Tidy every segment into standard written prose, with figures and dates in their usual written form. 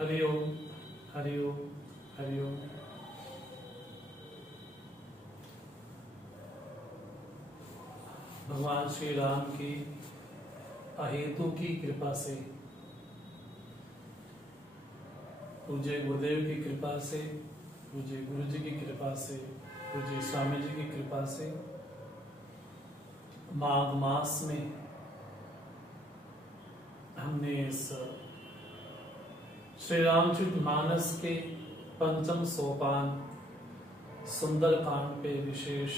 हरि ओम हरि ओम हरि ओम। भगवान श्री राम की अहेतु की कृपा से, पूज्य गुरुदेव की कृपा से, पूज्य गुरु जी की कृपा से, पूज्य स्वामी जी की कृपा से माघ मास में हमने इस श्री रामचरितमानस के पंचम सोपान सुंदरकांड पे विशेष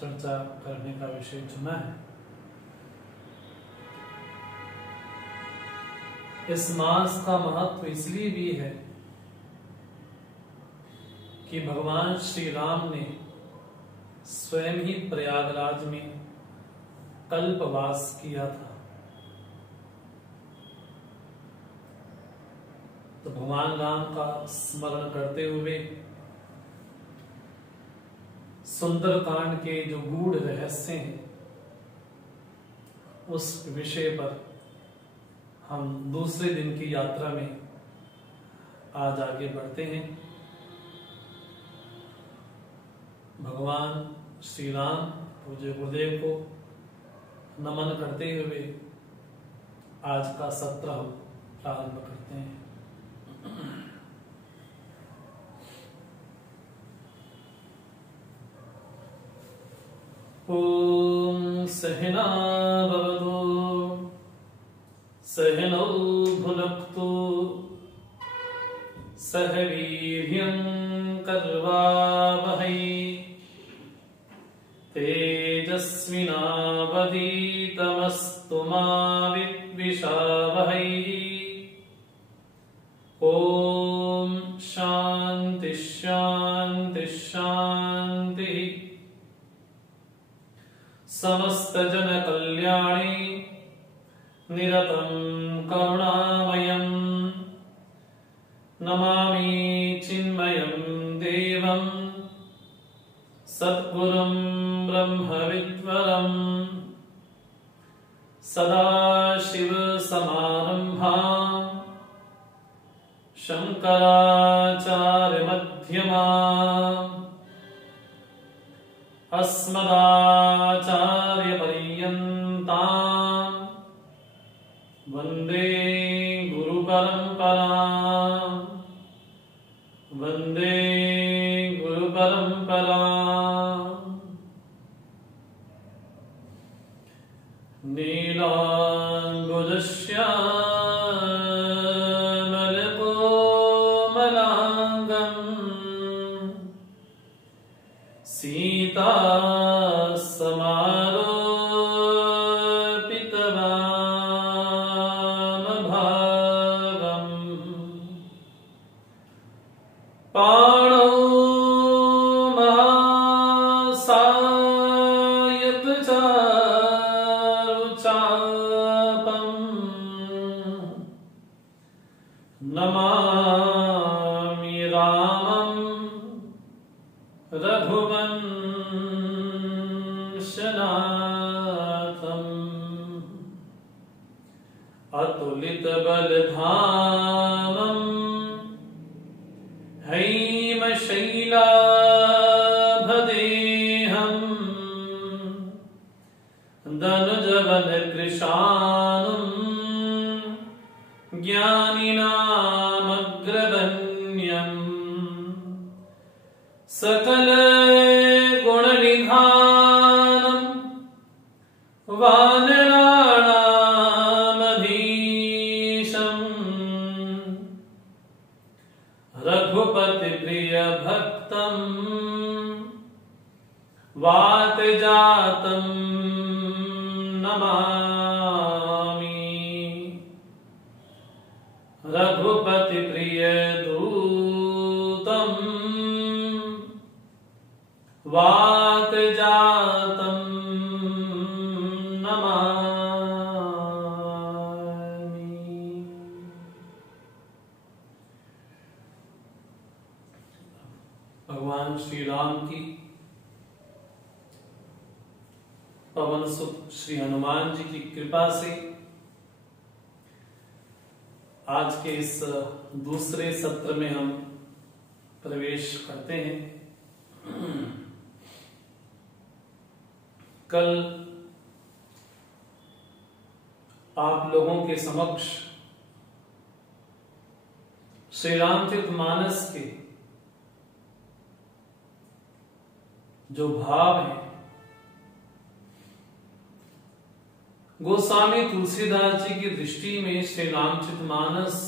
चर्चा करने का विषय चुना है। इस मास का महत्व इसलिए भी है कि भगवान श्री राम ने स्वयं ही प्रयागराज में कल्पवास किया था। तो भगवान राम का स्मरण करते हुए सुंदरकांड के जो गूढ़ रहस्य हैं उस विषय पर हम दूसरे दिन की यात्रा में आज आगे बढ़ते हैं। भगवान श्री राम पूज्य गुरुदेव को नमन करते हुए आज का सत्र हम प्रारंभ करते हैं। ओम सहना भवतु सहनौ भुनक्तु सह वीर्यं कर्वावहै तेजस्विनावधीतमस्तु मा विद्विषावहै। ओम शांति शांति शांति। समस्त जन कल्याणे निरतं करुणामयं नमामि चिन्मयं देवं सद्गुरुं ब्रह्मविद्वरं सदाशिव समारंभां शंकराचार्य मध्यमाम् अस्मदाचार्य पर्यन्तां वन्दे गुरु परम्परां वन्दे गुरु परम्परां। नीलाम्बुजश्यामलकोमलाङ्गं सीता समारोपितवामभागम् पाणौ महासायकचारुचापम् नमामि रामं रघुवंशनाथम् अतुलितबलधामं हैमशैलाभदेहं दनुजवनकृशानुं ज्ञानिनामग्रगण्यम् सकलगुणनिधानं वानराणामधीशम् रघुपतिप्रियभक्तं वातजातं नमामि रघुपतिप्रियदूतं वातजातं नमामि। भगवान श्री राम की पवन सुत श्री हनुमान जी की कृपा से आज के इस दूसरे सत्र में हम प्रवेश करते हैं। कल आप लोगों के समक्ष श्री रामचरितमानस के जो भाव हैं, गोस्वामी तुलसीदास जी की दृष्टि में श्री रामचरितमानस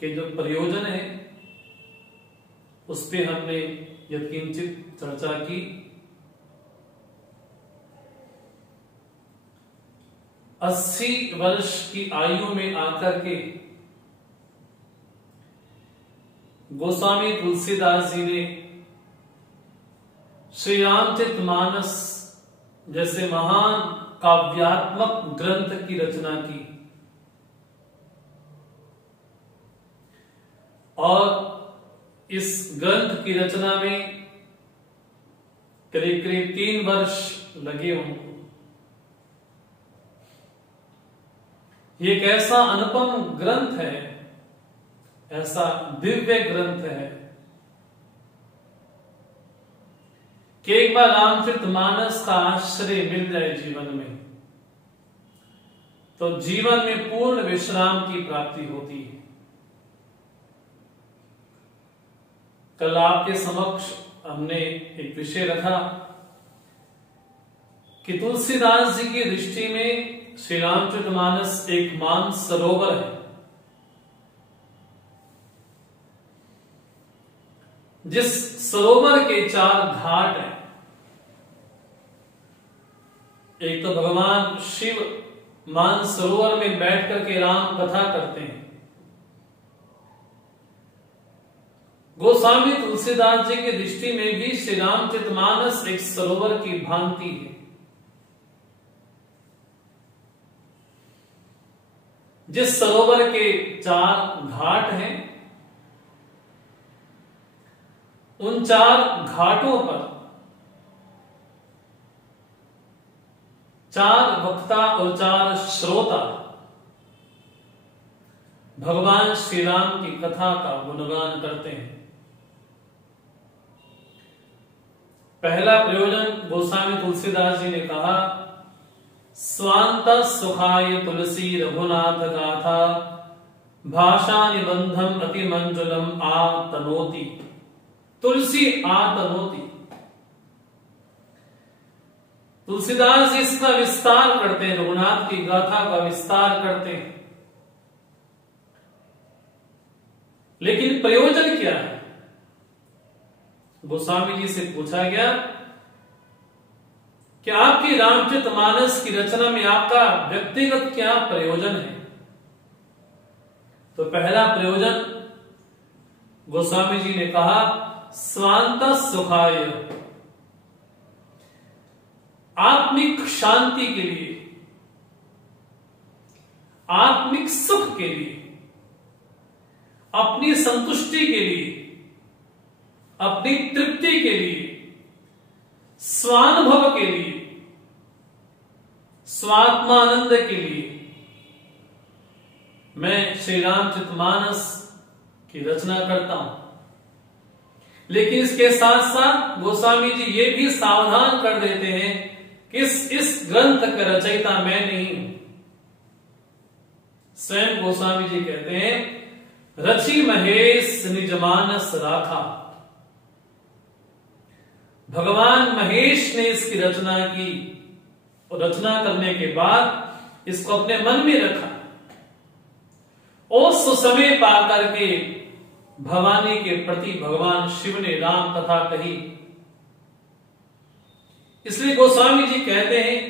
के जो प्रयोजन है उस पे हमने यत्किंचित चर्चा की। 80 वर्ष की आयु में आकर के गोस्वामी तुलसीदास जी ने श्री रामचरितमानस जैसे महान काव्यात्मक ग्रंथ की रचना की और इस ग्रंथ की रचना में करीब करीब 3 वर्ष लगे उनको। ये एक ऐसा अनुपम ग्रंथ है, ऐसा दिव्य ग्रंथ है कि एक बार रामचरितमानस का आश्रय मिल जाए जीवन में तो जीवन में पूर्ण विश्राम की प्राप्ति होती है। कल आपके समक्ष हमने एक विषय रखा कि तुलसीदास जी की दृष्टि में श्री रामचरितमानस एक मानसरोवर है, जिस सरोवर के 4 घाट हैं। एक तो भगवान शिव मानसरोवर में बैठ करके राम कथा करते हैं। गोस्वामी तुलसीदास जी की दृष्टि में भी श्री रामचरितमानस एक सरोवर की भांति है, जिस सरोवर के 4 घाट हैं, उन 4 घाटों पर 4 वक्ता और 4 श्रोता भगवान श्री राम की कथा का गुणगान करते हैं। पहला प्रयोजन गोस्वामी तुलसीदास जी ने कहा, स्वांत सुखाय तुलसी रघुनाथ गाथा भाषा निबंधम अति मंजुलम आतनोति। तुलसी आतनोति, तुलसीदास जी इसका विस्तार करते हैं, रघुनाथ की गाथा का विस्तार करते हैं। लेकिन प्रयोजन क्या है? गोस्वामी जी से पूछा गया कि आपकी रामचरितमानस की रचना में आपका व्यक्तिगत क्या प्रयोजन है? तो पहला प्रयोजन गोस्वामी जी ने कहा, स्वांत सुखाय, आत्मिक शांति के लिए, आत्मिक सुख के लिए, अपनी संतुष्टि के लिए, अपनी तृप्ति के लिए, स्वानुभव के लिए, स्वात्मानंद के लिए मैं श्री रामचरितमानस की रचना करता हूं। लेकिन इसके साथ साथ गोस्वामी जी ये भी सावधान कर देते हैं कि इस ग्रंथ का रचयिता मैं नहीं हूं। स्वयं गोस्वामी जी कहते हैं, रचि महेश निज मानस राखा। भगवान महेश ने इसकी रचना की और रचना करने के बाद इसको अपने मन में रखा और सुसमय पाकर के भवानी के प्रति भगवान शिव ने राम कथा कही। इसलिए गोस्वामी जी कहते हैं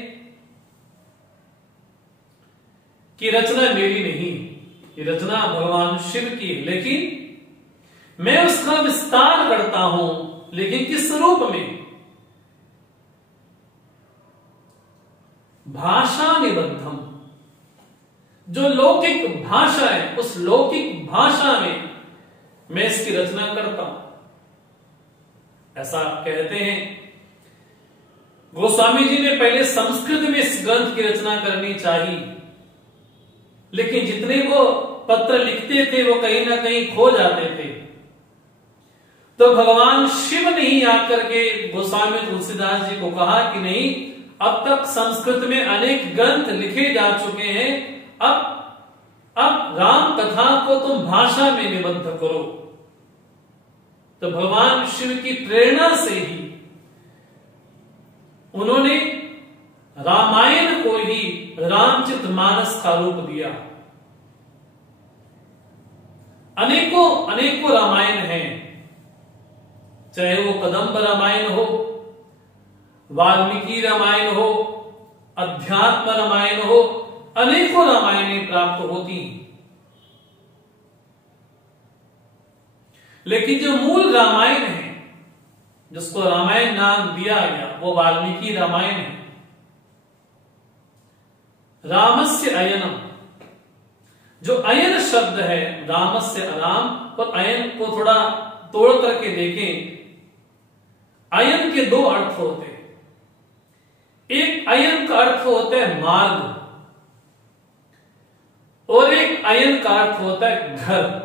कि रचना मेरी नहीं, ये रचना भगवान शिव की है, लेकिन मैं उसका विस्तार करता हूं। लेकिन किस रूप में? भाषा निबद्धम, जो लौकिक भाषा है उस लौकिक भाषा में मैं इसकी रचना करता हूं, ऐसा कहते हैं। गोस्वामी जी ने पहले संस्कृत में इस ग्रंथ की रचना करनी चाहिए, लेकिन जितने को पत्र लिखते थे वो कहीं ना कहीं खो जाते थे। तो भगवान शिव ने ही आकर के गोस्वामी तुलसीदास जी को कहा कि नहीं, अब तक संस्कृत में अनेक ग्रंथ लिखे जा चुके हैं, अब राम कथा को तुम भाषा में निबद्ध करो। तो भगवान शिव की प्रेरणा से ही उन्होंने रामायण को ही रामचरितमानस का रूप दिया। अनेकों अनेकों रामायण हैं, चाहे वो कदम्ब रामायण हो, वाल्मीकि रामायण हो, अध्यात्म रामायण हो, अनेकों रामायणें प्राप्त होती हैं। लेकिन जो मूल रामायण है, जिसको रामायण नाम दिया गया, वो वाल्मीकि रामायण है। रामस्य अयनम, जो अयन शब्द है, रामस्य राम, और अयन को थोड़ा तोड़ करके देखें, अयन के दो अर्थ होते हैं। एक अयन का अर्थ होता है मार्ग, और एक अयन का अर्थ होता है घर।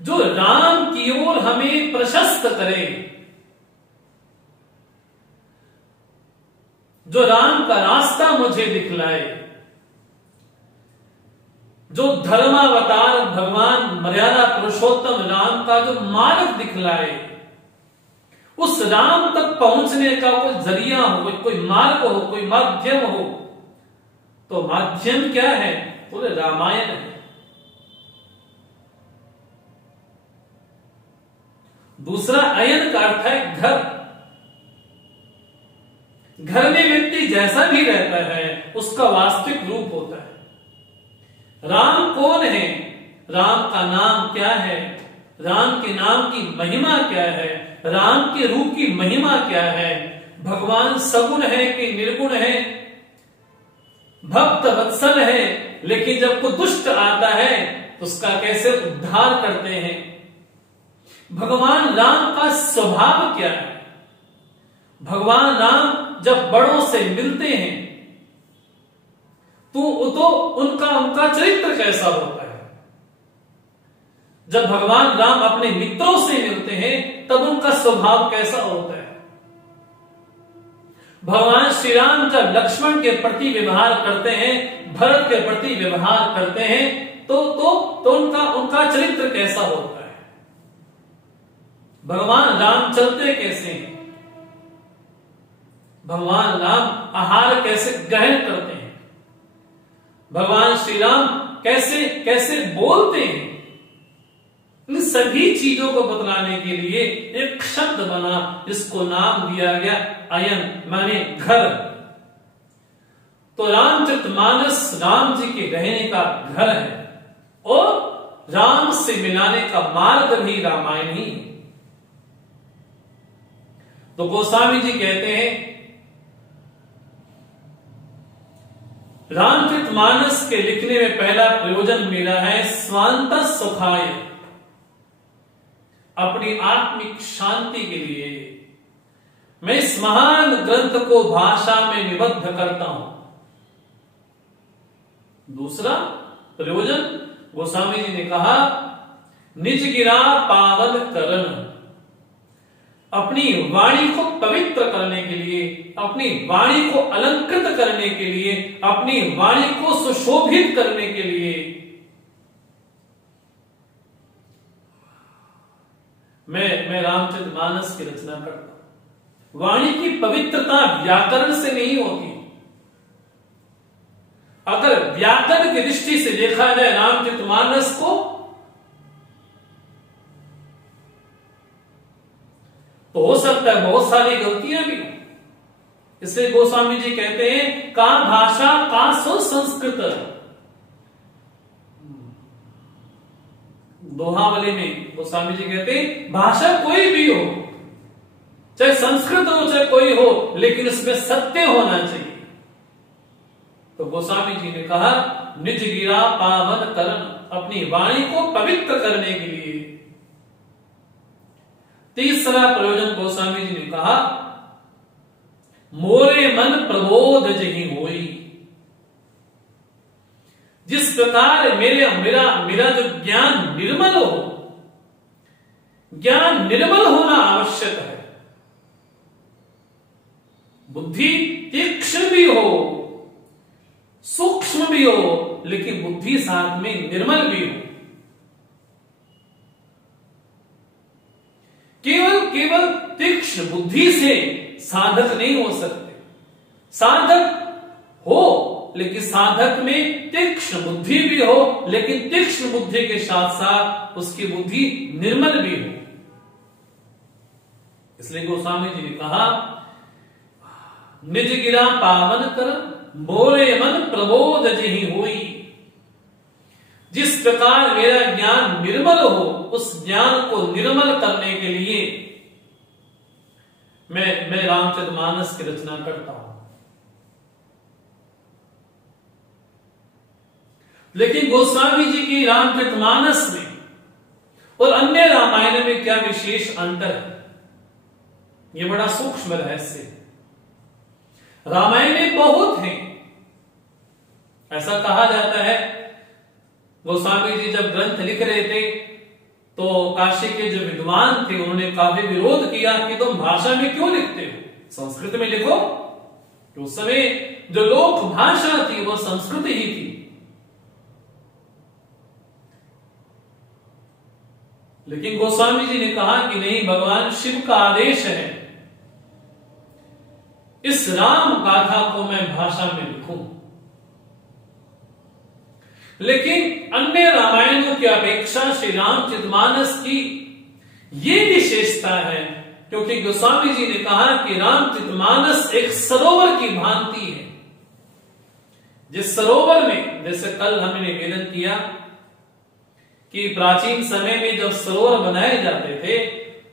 जो राम की ओर हमें प्रशस्त करे, जो राम का रास्ता मुझे दिखलाए, जो धर्मावतार भगवान मर्यादा पुरुषोत्तम राम का जो मार्ग दिखलाए, उस राम तक पहुंचने का कोई जरिया हो, कोई मार्ग हो, कोई माध्यम हो, तो माध्यम क्या है? पूरे रामायण है। दूसरा अयन का अर्थ है घर। घर में व्यक्ति जैसा भी रहता है उसका वास्तविक रूप होता है। राम कौन है? राम का नाम क्या है? राम के नाम की महिमा क्या है? राम के रूप की महिमा क्या है? भगवान सगुण है कि निर्गुण है? भक्त वत्सल है, लेकिन जब कोई दुष्ट आता है तो उसका कैसे उद्धार करते हैं? भगवान राम का स्वभाव क्या है? भगवान राम जब बड़ों से मिलते हैं तो उनका चरित्र कैसा होता है? जब भगवान राम अपने मित्रों से मिलते हैं तब उनका स्वभाव कैसा होता है? भगवान श्री राम जब लक्ष्मण के प्रति व्यवहार करते हैं, भरत के प्रति व्यवहार करते हैं, तो उनका चरित्र कैसा होता है? भगवान राम चलते कैसे हैं? भगवान राम आहार कैसे ग्रहण करते हैं? भगवान श्री राम कैसे कैसे बोलते हैं? इन सभी चीजों को बतलाने के लिए एक शब्द बना जिसको नाम दिया गया अयन, माने घर। तो रामचरितमानस राम जी के रहने का घर है और राम से मिलाने का मार्ग भी रामायण ही है। तो गोस्वामी जी कहते हैं रामचरितमानस के लिखने में पहला प्रयोजन मेरा है स्वांत सुखाय, अपनी आत्मिक शांति के लिए मैं इस महान ग्रंथ को भाषा में निबद्ध करता हूं। दूसरा प्रयोजन गोस्वामी जी ने कहा निज गिरा पावन करण, अपनी वाणी को पवित्र करने के लिए, अपनी वाणी को अलंकृत करने के लिए, अपनी वाणी को सुशोभित करने के लिए मैं रामचरितमानस की रचना करता हूं। वाणी की पवित्रता व्याकरण से नहीं होती। अगर व्याकरण की दृष्टि से देखा जाए रामचरितमानस को, तो हो सकता है बहुत सारी गलतियां भी। इसलिए गोस्वामी जी कहते हैं का भाषा का सो संस्कृत। दोहावली में गोस्वामी जी कहते हैं भाषा कोई भी हो, चाहे संस्कृत हो चाहे कोई हो, लेकिन उसमें सत्य होना चाहिए। तो गोस्वामी जी ने कहा निज गिरा पावन करण, अपनी वाणी को पवित्र करने के लिए। तीसरा प्रयोजन गोस्वामी जी ने कहा मोरे मन प्रबोध जही होई, जिस प्रकार मेरा जो ज्ञान निर्मल हो, ज्ञान निर्मल होना आवश्यक है, बुद्धि तीक्ष्ण भी हो, सूक्ष्म भी हो, लेकिन बुद्धि साथ में निर्मल भी हो। केवल तीक्ष्ण बुद्धि से साधक नहीं हो सकते। साधक हो, लेकिन साधक में तीक्ष्ण बुद्धि भी हो, लेकिन तीक्ष्ण बुद्धि के साथ साथ उसकी बुद्धि निर्मल भी हो। इसलिए गोस्वामी जी ने कहा, निज गिरा पावन कर मोरे मन प्रबोध जहि होई। जिस प्रकार मेरा ज्ञान निर्मल हो, उस ज्ञान को निर्मल करने के लिए मैं रामचरितमानस की रचना करता हूं। लेकिन गोस्वामी जी की रामचरितमानस में और अन्य रामायण में क्या विशेष अंतर है, ये बड़ा सूक्ष्म रहस्य है। रामायण में बहुत हैं। ऐसा कहा जाता है, गोस्वामी जी जब ग्रंथ लिख रहे थे तो काशी के जो विद्वान थे उन्होंने काफी विरोध किया कि तुम भाषा में क्यों लिखते हो, संस्कृत में लिखो। तो उस समय जो लोक भाषा थी वो संस्कृत ही थी। लेकिन गोस्वामी जी ने कहा कि नहीं, भगवान शिव का आदेश है, इस राम गाथा को मैं भाषा में लिखूं। लेकिन अन्य रामायणों की अपेक्षा श्री रामचरितमानस की ये विशेषता है, क्योंकि गोस्वामी जी ने कहा कि रामचरितमानस एक सरोवर की भांति है। जिस सरोवर में, जैसे कल हमने निवेदन किया कि प्राचीन समय में जब सरोवर बनाए जाते थे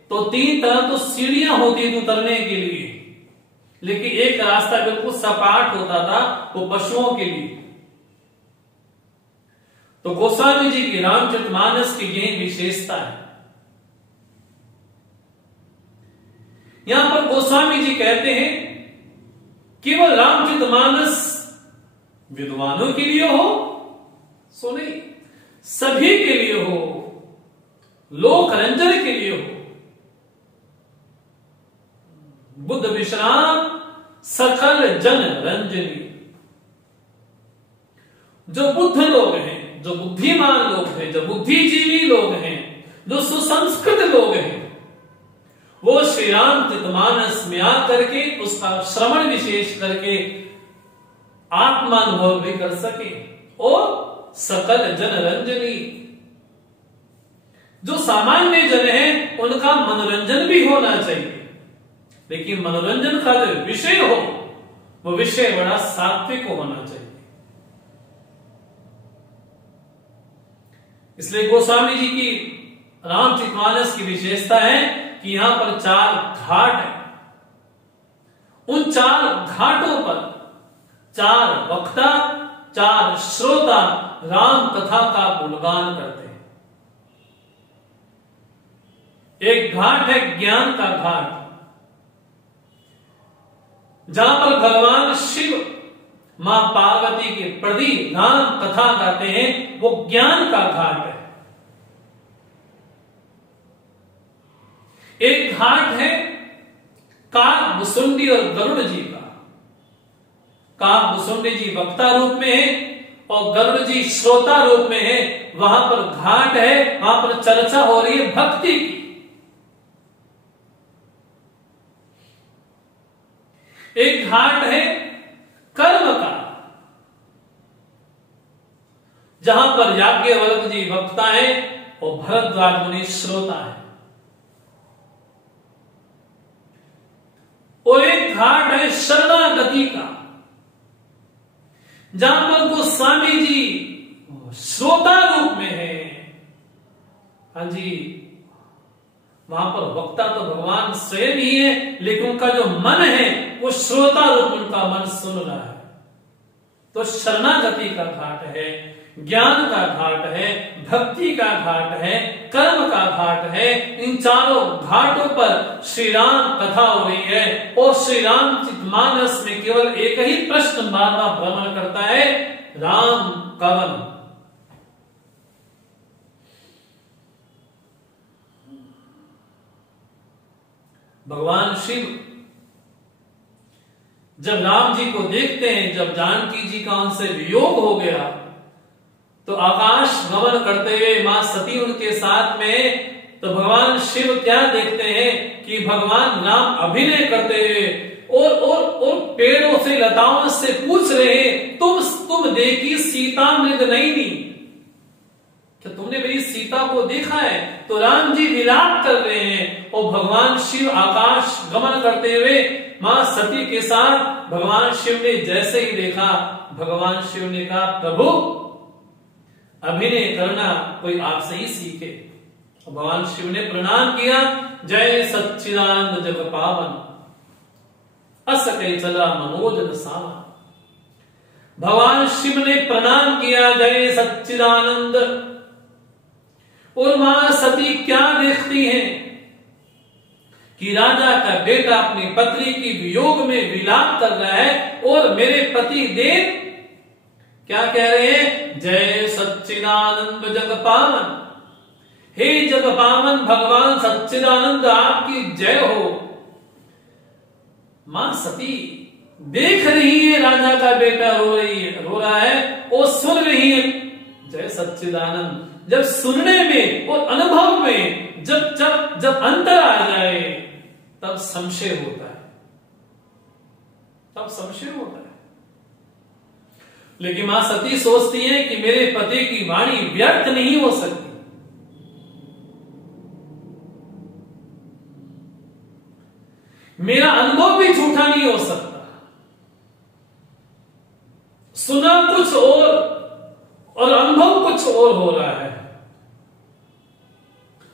तो 3 तरह तो सीढ़ियां होती थी उतरने के लिए, लेकिन एक रास्ता बिल्कुल सपाट होता था, वो पशुओं के लिए। तो गोस्वामी जी की रामचरितमानस की यही विशेषता है। यहां पर गोस्वामी जी कहते हैं केवल रामचरितमानस विद्वानों के लिए हो, सो नहीं, सभी के लिए हो, लोक रंजन के लिए हो। बुद्ध विश्राम सकल जन रंजनी। जो बुद्ध लोग हैं, जो बुद्धिमान लोग हैं, जो बुद्धिजीवी लोग हैं, जो सुसंस्कृत लोग हैं, वो श्री रामचरितमानस में आकर के उसका श्रवण विशेष करके आत्मानुभव भी कर सके। और सकल जन रंजनी, जो सामान्य जन है उनका मनोरंजन भी होना चाहिए, लेकिन मनोरंजन का जो विषय हो वो विषय बड़ा सात्विक होना चाहिए। इसलिए गोस्वामी जी की रामचरितमानस की विशेषता है कि यहां पर 4 घाट है। उन 4 घाटों पर 4 वक्ता, 4 श्रोता राम कथा का गुणगान करते हैं। एक घाट है ज्ञान का घाट, जहां पर भगवान शिव मां पार्वती के प्रति राम कथा गाते हैं, वो ज्ञान का घाट है। एक घाट है काकभुसुंडी और गरुड़ जी का। काकभुसुंडी जी वक्ता रूप में है और गरुड़ जी श्रोता रूप में है। वहां पर घाट है, वहां पर चर्चा हो रही है भक्ति की। एक घाट है कर्म का, जहां पर याज्ञवल्क्य जी वक्ता है और भरद्वाज मुनि श्रोता है। और एक घाट है शरणागति का, जहां पर गोस्वामी जी श्रोता रूप में है। हाँ जी, वहां पर वक्ता तो भगवान स्वयं ही है, लेकिन उनका जो मन है वो श्रोता रूप उनका मन सुन रहा है। तो शरणागति का घाट है, ज्ञान का घाट है, भक्ति का घाट है, कर्म का घाट है। इन चारों घाटों पर श्री राम कथा हो रही है और श्री रामचरितमानस में केवल एक ही प्रश्न बार बार भ्रमण करता है, राम कवन। भगवान शिव जब राम जी को देखते हैं, जब जानकी जी का उनसे वियोग हो गया, तो आकाश गमन करते हुए मां सती उनके साथ में, तो भगवान शिव क्या देखते हैं कि भगवान राम अभिनय करते हुए और पेड़ों से, लताओं से पूछ रहे हैं, तुम देखी सीता मृग नयनी, क्या तुमने मेरी सीता को देखा है? तो राम जी विलाप कर रहे हैं और भगवान शिव आकाश गमन करते हुए मां सती के साथ, भगवान शिव ने जैसे ही देखा, भगवान शिव ने कहा, प्रभु अभिनय करना कोई आपसे ही सीखे। भगवान शिव ने प्रणाम किया, जय सच्चिदानंद जग पावन, अस कई चला मनोजन सावन। भगवान शिव ने प्रणाम किया, जय सच्चिदानंद। और मां सती क्या देखती हैं कि राजा का बेटा अपनी पत्नी की वियोग में विलाप कर रहा है, और मेरे पति देव क्या कह रहे हैं, जय सच्चिदानंद जग पावन, हे जग पावन भगवान सच्चिदानंद आपकी जय हो। मां सती देख रही है राजा का बेटा रो रहा है, और सुन रही है जय सच्चिदानंद। जब सुनने में और अनुभव में जब अंतर आ जाए, तब संशय होता है, तब संशय होता है। लेकिन मां सती सोचती है कि मेरे पति की वाणी व्यर्थ नहीं हो सकती, मेरा अनुभव भी झूठा नहीं हो सकता। सुना कुछ और अनुभव कुछ और हो रहा है।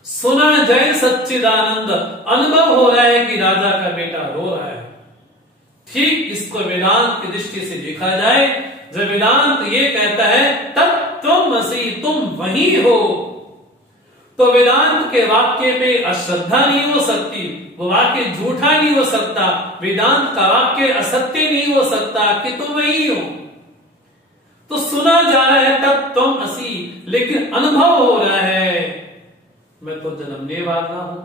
सुना जय सच्चिदानंद, अनुभव हो रहा है कि राजा का बेटा रो रहा है। ठीक इसको वेदांत की दृष्टि से देखा जाए, जब वेदांत ये कहता है तत्त्वमसि, तुम वही हो, तो वेदांत के वाक्य पे अश्रद्धा नहीं हो सकती, वो वाक्य झूठा नहीं हो सकता, वेदांत का वाक्य असत्य नहीं हो सकता कि तुम वही हो। तो सुना जा रहा है तत्त्वमसि, लेकिन अनुभव हो रहा है मैं तो जन्मने वाला हूं,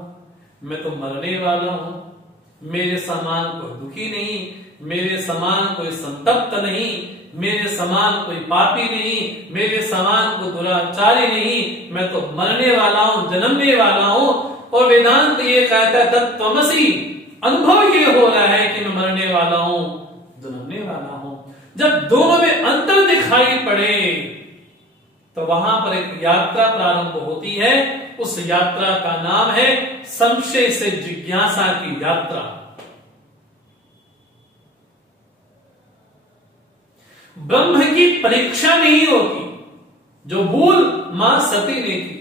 मैं तो मरने वाला हूं, मेरे समान कोई दुखी नहीं, मेरे समान कोई संतप्त नहीं, मेरे समान कोई पापी नहीं, मेरे समान कोई दुराचारी नहीं, मैं तो मरने वाला हूं, जन्मने वाला हूं। और वेदांत ये कहता है तत्त्वमसि, अनुभव ये हो रहा है कि मैं मरने वाला हूं, जन्मने वाला हूं। जब दोनों में अंतर दिखाई पड़े, तो वहां पर एक यात्रा प्रारंभ होती है। उस यात्रा का नाम है संशय से जिज्ञासा की यात्रा। ब्रह्म की परीक्षा नहीं होती, जो भूल मां सती ने की।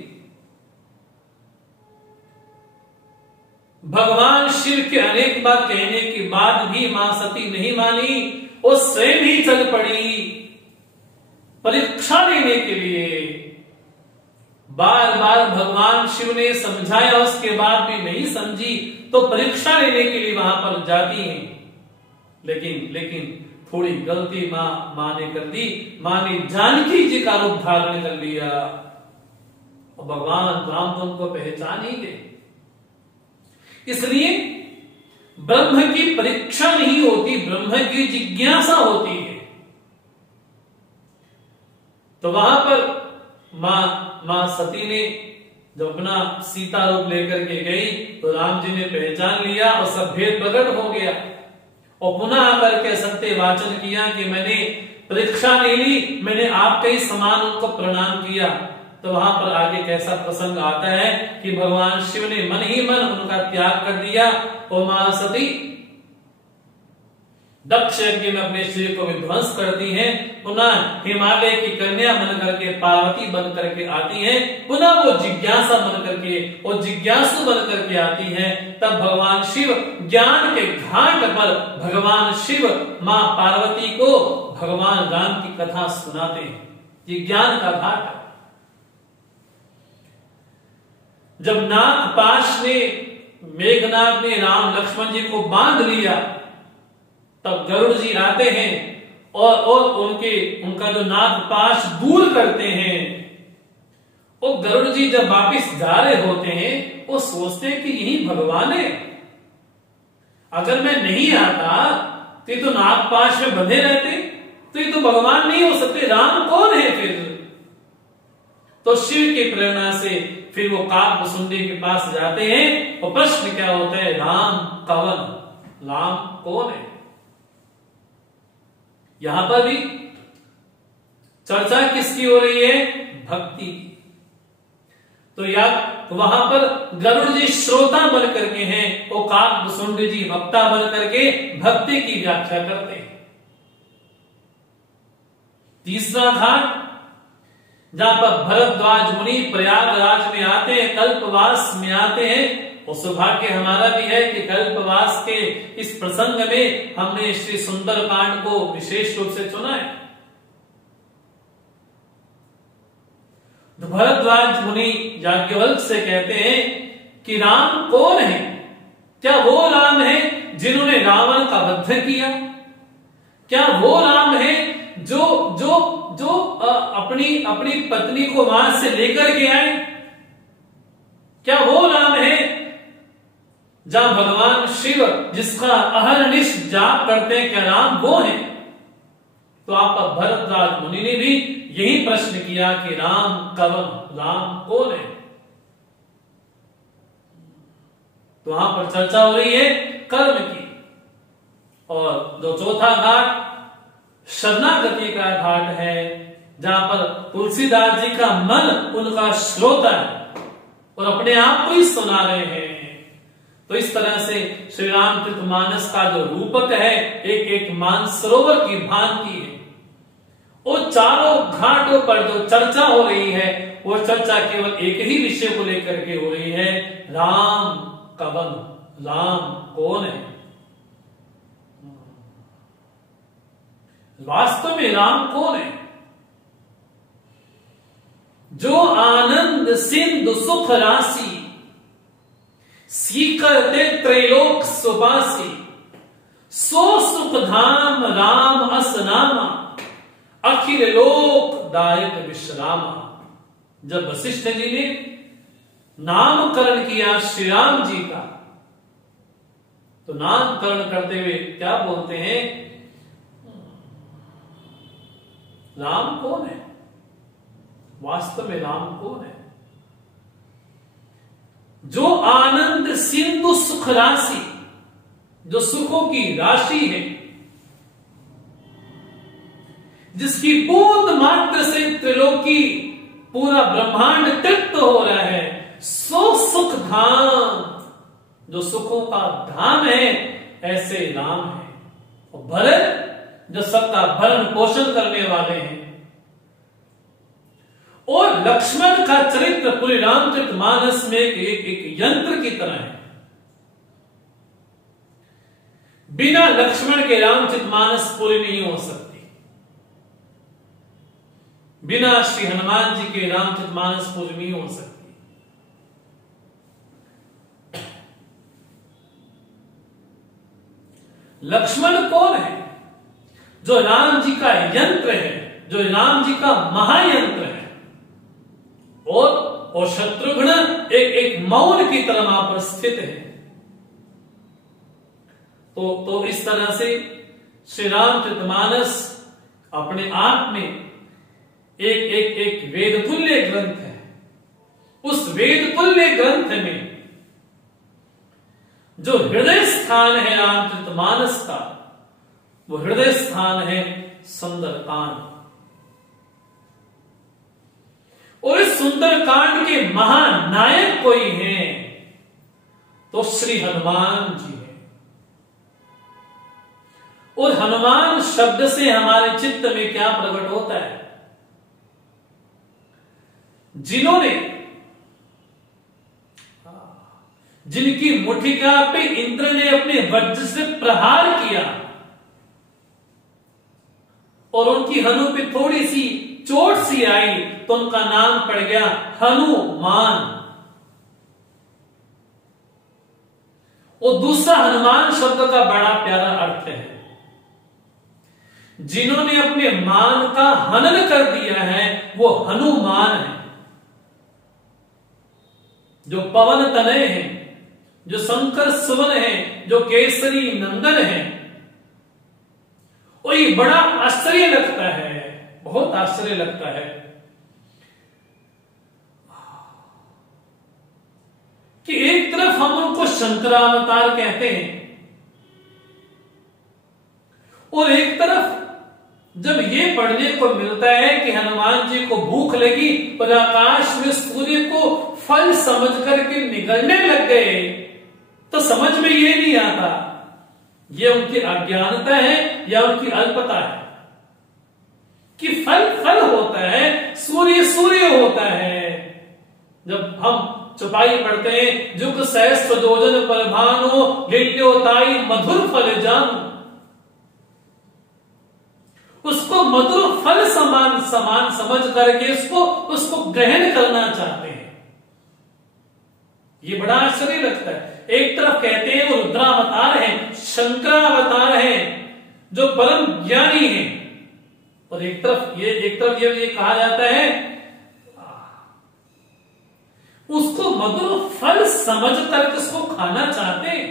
भगवान शिव के अनेक बार कहने के बाद भी मां सती नहीं मानी, वो स्वयं ही चल पड़ी परीक्षा लेने के लिए। बार बार भगवान शिव ने समझाया, उसके बाद भी नहीं समझी, तो परीक्षा लेने के लिए वहां पर जाती हैं। लेकिन थोड़ी गलती मां ने कर दी। मां ने जानकी जी का रूप धारण कर लिया, और भगवान राम तो उनको पहचान ही गए। इसलिए ब्रह्म की परीक्षा नहीं होती, ब्रह्म की जिज्ञासा होती है। तो वहां पर मां सती ने जब अपना सीता रूप लेकर के गई, तो राम जी ने पहचान लिया और सब भेद प्रकट हो गया। और पुनः आकर के सत्य वाचन किया कि मैंने परीक्षा नहीं ली, मैंने आपके ही समान उनको प्रणाम किया। तो वहां पर आगे कैसा प्रसंग आता है कि भगवान शिव ने मन ही मन उनका त्याग कर दिया, और मां सती दक्ष यज्ञ में अपने शरीर को विध्वंस करती हैं। पुनः हिमालय की कन्या बन करके, पार्वती बन करके आती हैं। पुनः वो जिज्ञासा बन करके, वो जिज्ञासु बन करके आती हैं। तब भगवान शिव ज्ञान के घाट पर भगवान शिव मां पार्वती को भगवान राम की कथा सुनाते हैं। ये ज्ञान का घाट है। जब नागपाश ने, मेघनाथ ने राम लक्ष्मण जी को बांध लिया, तब गरुड़ जी आते हैं और उनका जो नागपाश दूर करते हैं। और गरुड़ जी जब वापिस जा रहे होते हैं, वो सोचते हैं कि यही भगवान है, अगर मैं नहीं आता तो ये तो नागपाश में बंधे रहते, तो ये तो भगवान नहीं हो सकते, राम कौन है फिर? तो शिव की प्रेरणा से फिर वो काकभुसुंडी के पास जाते हैं और प्रश्न क्या होता है, राम कवन, राम कौन है? यहां पर भी चर्चा किसकी हो रही है? भक्ति की। तो या वहां पर गरुड़ जी श्रोता बन करके हैं और काकभुसुंडी जी वक्ता बन करके भक्ति की व्याख्या करते हैं। तीसरा घाट जहां पर भरद्वाज मुनि प्रयागराज में आते हैं, कल्पवास में आते हैं, और सौभाग्य हमारा भी है कि कल्पवास के इस प्रसंग में हमने श्री सुंदरकांड को विशेष रूप से चुना है। तो भरद्वाज मुनि याज्ञवल्क्य से कहते हैं कि राम कौन है? क्या वो राम है जिन्होंने रावण का वध किया? क्या वो राम है जो जो जो अपनी पत्नी को वहां से लेकर के आए? क्या वो राम है जहां भगवान शिव जिसका अहरनिश जाप करते हैं, क्या राम वो है? तो आप भरद्वाज मुनि ने भी यही प्रश्न किया कि राम कवन, राम कौन है? तो वहां पर चर्चा हो रही है कर्म की। और जो चौथा घाट शरणागति का घाट है, जहां पर तुलसीदास जी का मन उनका श्रोता है और अपने आप को ही सुना रहे हैं। तो इस तरह से श्री रामचरितमानस का जो रूपक है एक एक मानसरोवर की भांति है। और चारों घाटों पर जो चर्चा हो रही है वो चर्चा केवल एक ही विषय को लेकर के हो रही है, राम कवन, राम कौन है? वास्तव में राम कौन है? जो आनंद सिंधु सुख राशि, सीकरते त्रैलोक सुबासी, सो सुख धाम राम असनामा, अखिल लोक दायक विश्रामा। जब वशिष्ठ जी ने नामकरण किया श्री राम जी का, तो नामकरण करते हुए क्या बोलते हैं, राम कौन है? वास्तव में राम कौन है? जो आनंद सिंधु सुख राशि, जो सुखों की राशि है, जिसकी बूंद मात्र से त्रिलोकी पूरा ब्रह्मांड तृप्त हो रहा है, सो सुख धाम, जो सुखों का धाम है, ऐसे राम है। और भरत जो सबका भरण पोषण करने वाले हैं। और लक्ष्मण का चरित्र पूरे रामचरितमानस में एक यंत्र की तरह है। बिना लक्ष्मण के रामचरितमानस पूरी नहीं हो सकती। बिना श्री हनुमान जी के रामचरितमानस पूरी नहीं हो सकती। लक्ष्मण कौन है? जो राम जी का यंत्र है, जो राम जी का महायंत्र है। और शत्रुघ्न एक मौन की तरह वहां पर स्थित है। तो इस तरह से श्री रामचरितमानस अपने आप में एक वेदतुल्य ग्रंथ है। उस वेदतुल्य ग्रंथ में जो हृदय स्थान है रामचरितमानस का, वो हृदय स्थान है सुंदरकांड। और इस सुंदरकांड के महानायक कोई हैं तो श्री हनुमान जी हैं। और हनुमान शब्द से हमारे चित्त में क्या प्रकट होता है? जिनकी मुठिका पे इंद्र ने अपने वज्र से प्रहार किया और उनकी हनु पे थोड़ी सी चोट सी आई, तो उनका नाम पड़ गया हनुमान। और दूसरा हनुमान शब्द का बड़ा प्यारा अर्थ है, जिन्होंने अपने मान का हनन कर दिया है वो हनुमान है। जो पवन तनय है, जो शंकर सुवन है, जो केसरी नंदन है, और ये बड़ा आश्चर्य लगता है, बहुत आश्चर्य लगता है कि एक तरफ हम उनको शंकरावतार कहते हैं और एक तरफ जब ये पढ़ने को मिलता है कि हनुमान जी को भूख लगी और आकाश में सूर्य को फल समझ करके निगलने लग गए, तो समझ में ये नहीं आता ये उनकी अज्ञानता है या उनकी अल्पता है कि फल फल होता है, सूर्य सूर्य होता है। जब हम चौपाई पढ़ते हैं, जुग सहस्त्र योजन पर भानो लिल्योताई मधुर फल जानो, उसको मधुर फल समान समान समझ करके उसको ग्रहण करना चाहते हैं। ये बड़ा आश्चर्य लगता है। एक तरफ कहते हैं वो रुद्रावतार है, शंकरावतार है, जो परम ज्ञानी है, और एक तरफ ये कहा जाता है उसको मधुर फल समझ करके उसको खाना चाहते हैं।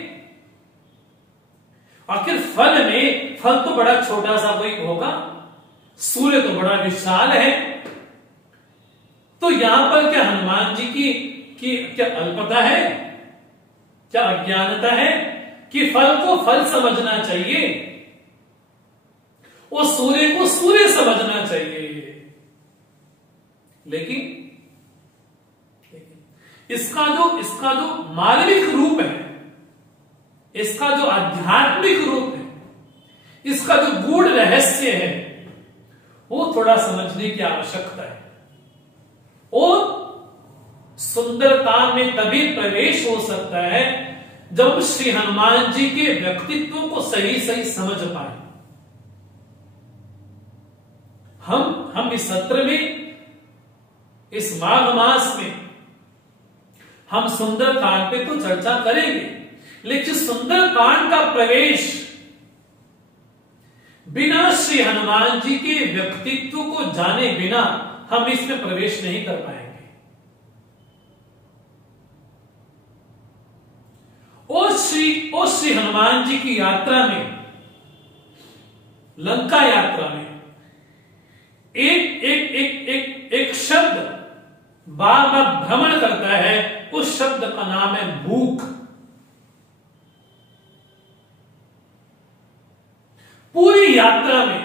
आखिर फल तो बड़ा छोटा सा कोई होगा, सूर्य तो बड़ा विशाल है, तो यहां पर क्या हनुमान जी की क्या अल्पता है, क्या अज्ञानता है कि फल को फल समझना चाहिए और सूर्य को सूर्य समझना चाहिए। लेकिन इसका जो मानविक रूप है, इसका जो आध्यात्मिक रूप है, इसका जो गूढ़ रहस्य है, वो थोड़ा समझने की आवश्यकता है। और सुंदरता में तभी प्रवेश हो सकता है जब श्री हनुमान जी के व्यक्तित्व को सही सही समझ पाए। हम इस सत्र में, इस माघ मास में हम सुंदर कांड पे तो चर्चा करेंगे, लेकिन सुंदर कांड का प्रवेश बिना श्री हनुमान जी के व्यक्तित्व को जाने बिना हम इसमें प्रवेश नहीं कर पाएंगे। और श्री हनुमान जी की यात्रा में, लंका यात्रा में एक शब्द बार बार भ्रमण करता है, उस शब्द का नाम है भूख। पूरी यात्रा में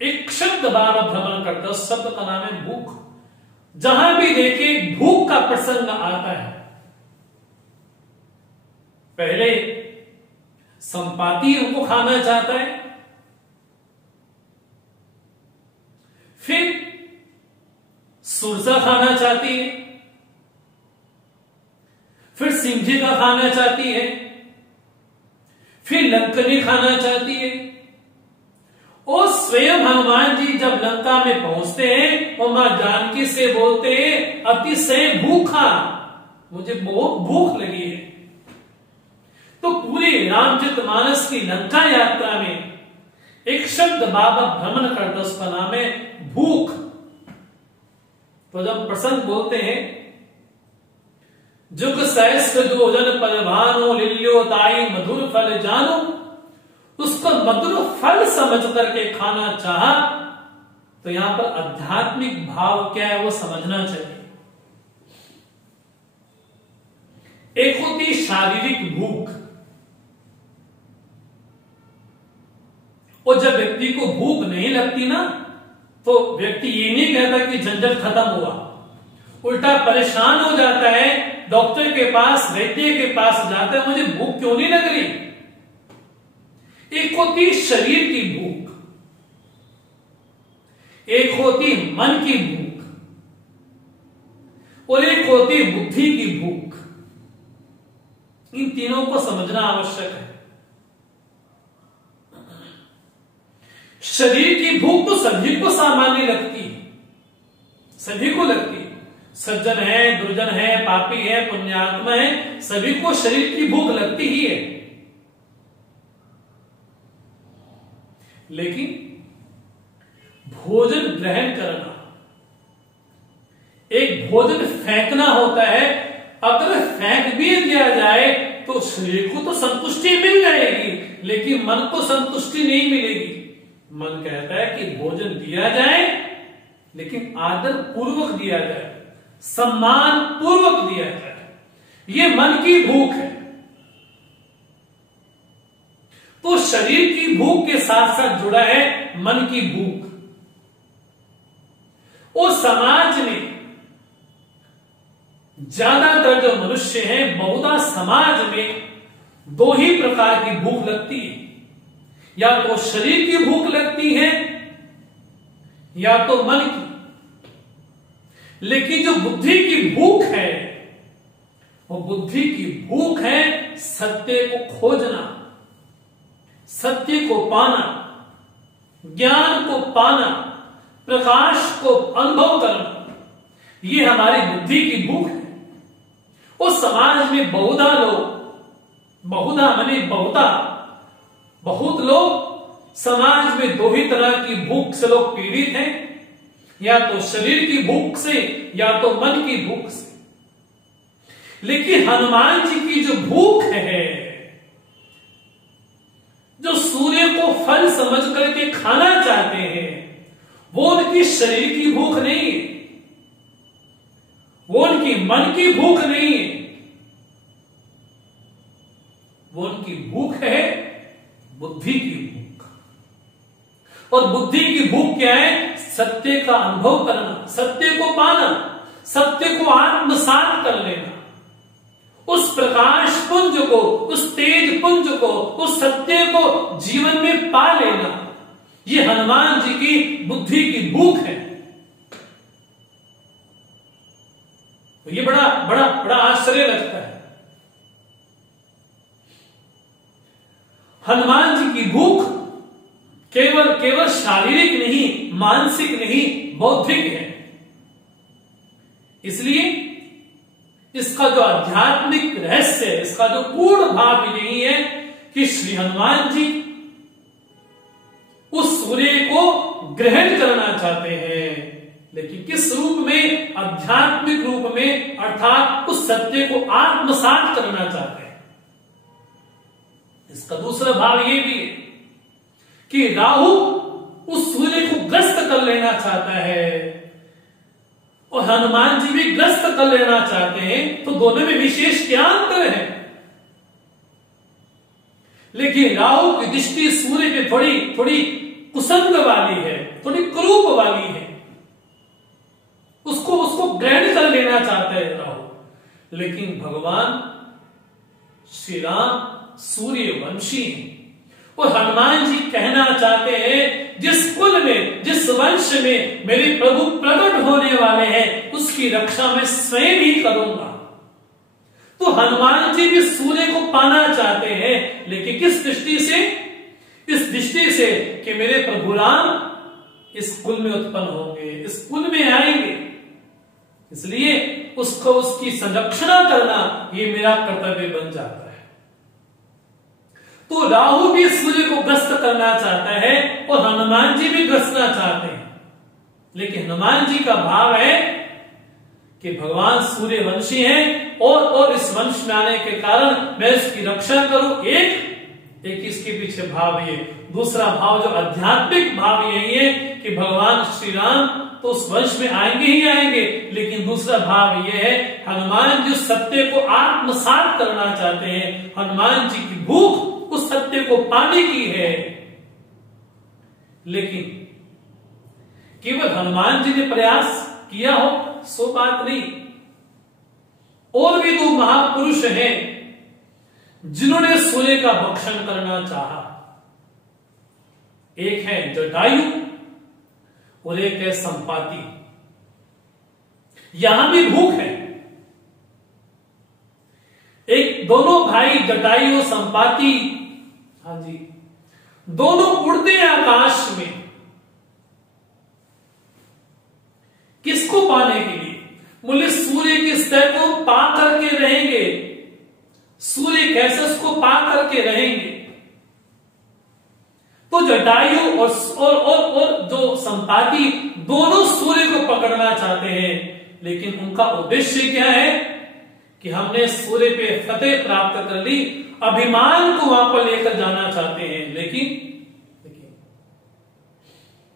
एक शब्द बार बार भ्रमण करता है, उस शब्द का नाम है भूख। जहां भी देखे भूख का प्रसंग आता है। पहले संपाति उनको खाना चाहता है, फिर सुरसा खाना चाहती है, फिर सिंह का खाना चाहती है, फिर लंकनी खाना चाहती है। और स्वयं हनुमान जी जब लंका में पहुंचते हैं और मां जानकी से बोलते हैं अतिशय भूखा, मुझे बहुत भूख लगी है। तो पूरे रामचरितमानस की लंका यात्रा में एक शब्द बाबा भ्रमण करता, उसका नाम है भूख। तो जब प्रसंग बोलते हैं जुग सहस्त्र योजन पर भानो लिल्योताई मधुर फल जानो, उसको मधुर फल समझ करके खाना चाहा, तो यहां पर आध्यात्मिक भाव क्या है वो समझना चाहिए। एक होती शारीरिक भूख, और जब व्यक्ति को भूख नहीं लगती ना, तो व्यक्ति ये नहीं कहता कि झंझट खत्म हुआ, उल्टा परेशान हो जाता है, डॉक्टर के पास, वैद्य के पास जाता है, मुझे भूख क्यों नहीं लग रही। एक होती शरीर की भूख, एक होती मन की भूख, और एक होती बुद्धि की भूख। इन तीनों को समझना आवश्यक है। शरीर की भूख तो सभी को सामान्य लगती है, सभी को लगती है। सज्जन है, दुर्जन है, पापी है, पुण्यात्मा है, सभी को शरीर की भूख लगती ही है। लेकिन भोजन ग्रहण करना, एक भोजन फेंकना होता है। अगर फेंक भी दिया जाए तो शरीर को तो संतुष्टि मिल जाएगी, लेकिन मन को संतुष्टि नहीं मिलेगी। मन कहता है कि भोजन दिया जाए, लेकिन आदर पूर्वक दिया जाए, सम्मान पूर्वक दिया जाए। ये मन की भूख है। तो शरीर की भूख के साथ साथ जुड़ा है मन की भूख। और समाज में ज्यादातर जो मनुष्य हैं, बहुधा समाज में दो ही प्रकार की भूख लगती है। या तो शरीर की भूख लगती है, या तो मन की। लेकिन जो बुद्धि की भूख है, वो बुद्धि की भूख है सत्य को खोजना, सत्य को पाना, ज्ञान को पाना, प्रकाश को अनुभव करना। ये हमारी बुद्धि की भूख है। उस समाज में बहुधा लोग, बहुधा माने बहुता, बहुत लोग समाज में दो ही तरह की भूख से लोग पीड़ित हैं, या तो शरीर की भूख से, या तो मन की भूख से। लेकिन हनुमान जी की जो भूख है, जो सूर्य को फल समझ करके खाना चाहते हैं, वो उनकी शरीर की भूख नहीं है, वो उनकी मन की भूख नहीं है, वो उनकी भूख है बुद्धि की भूख। और बुद्धि की भूख क्या है? सत्य का अनुभव करना, सत्य को पाना, सत्य को आत्मसात कर लेना, उस प्रकाश पुंज को, उस तेज पुंज को, उस सत्य को जीवन में पा लेना। ये हनुमान जी की बुद्धि की भूख है। ये बड़ा बड़ा बड़ा आश्चर्य लगता है। हनुमान जी की भूख केवल शारीरिक नहीं, मानसिक नहीं, बौद्धिक है। इसलिए इसका जो आध्यात्मिक रहस्य है, इसका जो पूर्ण भाव यही है कि श्री हनुमान जी उस सूर्य को ग्रहण करना चाहते हैं, लेकिन किस रूप में? आध्यात्मिक रूप में, अर्थात उस सत्य को आत्मसात करना चाहते हैं। इसका दूसरा भाव यह भी है कि राहु उस सूर्य को ग्रस्त कर लेना चाहता है और हनुमान जी भी ग्रस्त कर लेना चाहते हैं। तो दोनों में विशेष क्या अंतर है? लेकिन राहु की दृष्टि सूर्य पे थोड़ी कुसंग वाली है, थोड़ी क्रूप वाली है, उसको ग्रहण कर लेना चाहता है राहु। लेकिन भगवान श्री राम सूर्यवंशी हैं और हनुमान जी कहना चाहते हैं जिस कुल में, जिस वंश में मेरे प्रभु प्रकट होने वाले हैं, उसकी रक्षा मैं स्वयं ही करूंगा। तो हनुमान जी भी सूर्य को पाना चाहते हैं, लेकिन किस दृष्टि से? इस दृष्टि से कि मेरे प्रभु राम इस कुल में उत्पन्न होंगे, इस कुल में आएंगे, इसलिए उसको, उसकी संरक्षणा करना ये मेरा कर्तव्य बन जाता है। तो राहु भी सूर्य को ग्रस्त करना चाहता है और हनुमान जी भी ग्रसना चाहते हैं। लेकिन हनुमान जी का भाव है कि भगवान सूर्यवंशी हैं और इस वंश में आने के कारण मैं इसकी रक्षा करूं। एक इसके पीछे भाव ये। दूसरा भाव जो आध्यात्मिक भाव यही है कि भगवान श्री राम तो उस वंश में आएंगे ही आएंगे, लेकिन दूसरा भाव यह है हनुमान जी सत्य को आत्मसात करना चाहते हैं। हनुमान जी की भूख उस सत्य को पाने की है। लेकिन केवल हनुमान जी ने प्रयास किया हो सो बात नहीं, और भी दो महापुरुष हैं जिन्होंने सूर्य का भक्षण करना चाहा। एक है जटायु और एक है संपाति। यहां भी भूख है। एक दोनों भाई जटायु और संपाति, हाँ जी, दोनों उड़ते हैं आकाश में। किसको पाने के लिए? बोले सूर्य की सतह को पा करके रहेंगे, सूर्य कैसे उसको पा करके रहेंगे। तो जटायु और जो संपाति दोनों सूर्य को पकड़ना चाहते हैं, लेकिन उनका उद्देश्य क्या है कि हमने सूर्य पे फतेह प्राप्त कर ली, अभिमान को वहां पर लेकर जाना चाहते हैं, लेकिन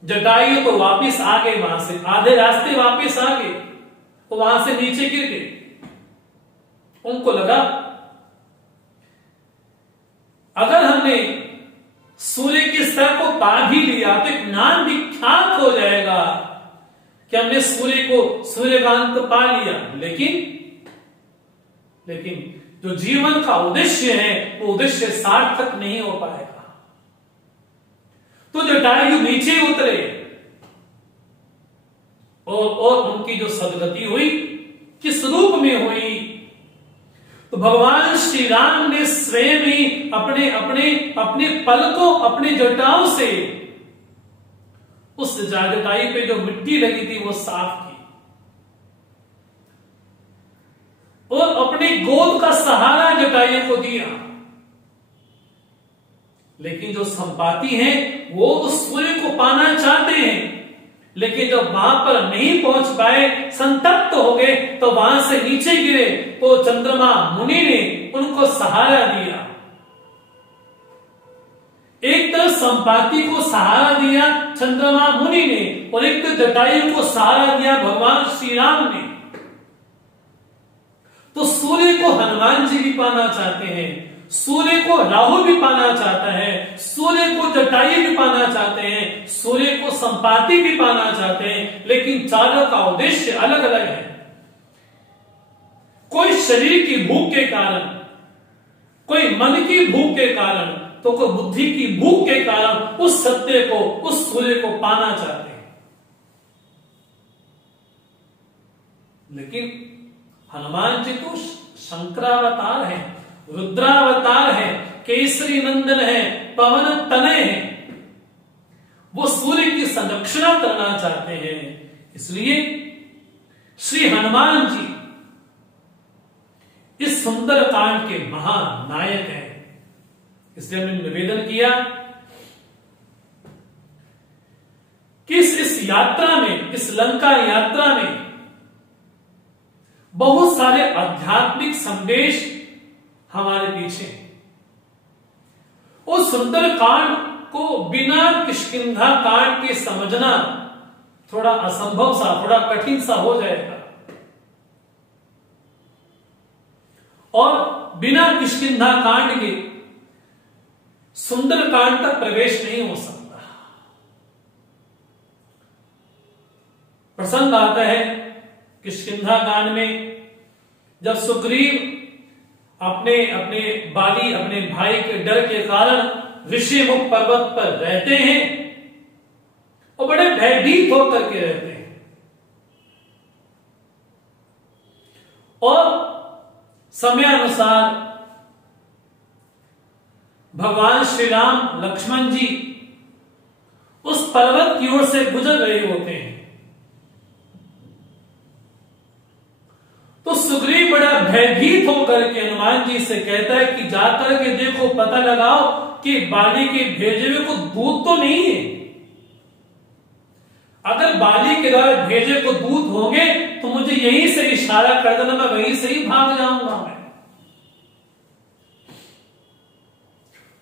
जटायु तो वापिस आ गए, वहां से आधे रास्ते वापिस आ गए, तो वहां से नीचे गिर गए। उनको लगा अगर हमने सूर्य की सर को पा भी लिया तो एक नाम विख्यात हो जाएगा कि हमने सूर्य को सूर्यकांत पा लिया, लेकिन जो जीवन का उद्देश्य है वो उद्देश्य सार्थक नहीं हो पाएगा। तो जटायु नीचे उतरे और उनकी जो सदगति हुई किस रूप में हुई, तो भगवान श्री राम ने स्वयं ही अपने अपने अपने पलकों, अपने जटाओं से उस जटायु पे जो मिट्टी लगी थी वो साफ की और अपने गोद का सहारा जटायु को दिया। लेकिन जो संपाति हैं वो उस सूर्य को पाना चाहते हैं, लेकिन जब वहां पर नहीं पहुंच पाए, संतप्त हो गए, तो वहां से नीचे गिरे, तो चंद्रमा मुनि ने उनको सहारा दिया। एक तरफ संपाति को सहारा दिया चंद्रमा मुनि ने और एक तरफ जटायु को सहारा दिया भगवान श्री राम ने। तो सूर्य को हनुमान जी भी पाना चाहते हैं, सूर्य को राहु भी पाना चाहता है, सूर्य को जटायु भी पाना चाहते हैं, सूर्य को संपाति भी पाना चाहते हैं, लेकिन चारों का उद्देश्य अलग अलग है। कोई शरीर की भूख के कारण, कोई मन की भूख के कारण, तो कोई बुद्धि की भूख के कारण उस सत्य को, उस सूर्य को पाना चाहते हैं। लेकिन हनुमान जी तो शंकरावतार है, रुद्रावतार है, केसरी नंदन है, पवन तनय है, वो सूर्य की संरक्षणा करना चाहते हैं। इसलिए श्री हनुमान जी इस सुंदर कांड के महानायक हैं। इसलिए हमने निवेदन किया कि इस यात्रा में, इस लंका यात्रा में बहुत सारे आध्यात्मिक संदेश हमारे पीछे। उस सुंदर कांड को बिना किष्किंधा कांड के समझना थोड़ा असंभव सा, थोड़ा कठिन सा हो जाएगा, और बिना किष्किंधा कांड के सुंदर कांड तक प्रवेश नहीं हो सकता। प्रसंग आता है किष्किंधा कांड में, जब सुग्रीव अपने बाली, अपने भाई के डर के कारण ऋषिमुख पर्वत पर रहते हैं और बड़े भयभीत होकर के रहते हैं, और समयानुसार भगवान श्री राम, लक्ष्मण जी उस पर्वत की ओर से गुजर रहे होते हैं। तो सुग्रीव बड़ा भयभीत होकर के हनुमान जी से कहता है कि जाकर के देखो, पता लगाओ कि बाली के भेजे हुए को दूत तो नहीं है। अगर बाली के द्वारा भेजे को दूत होंगे तो मुझे यहीं से इशारा कर देना, मैं वहीं से ही भाग जाऊंगा मैं।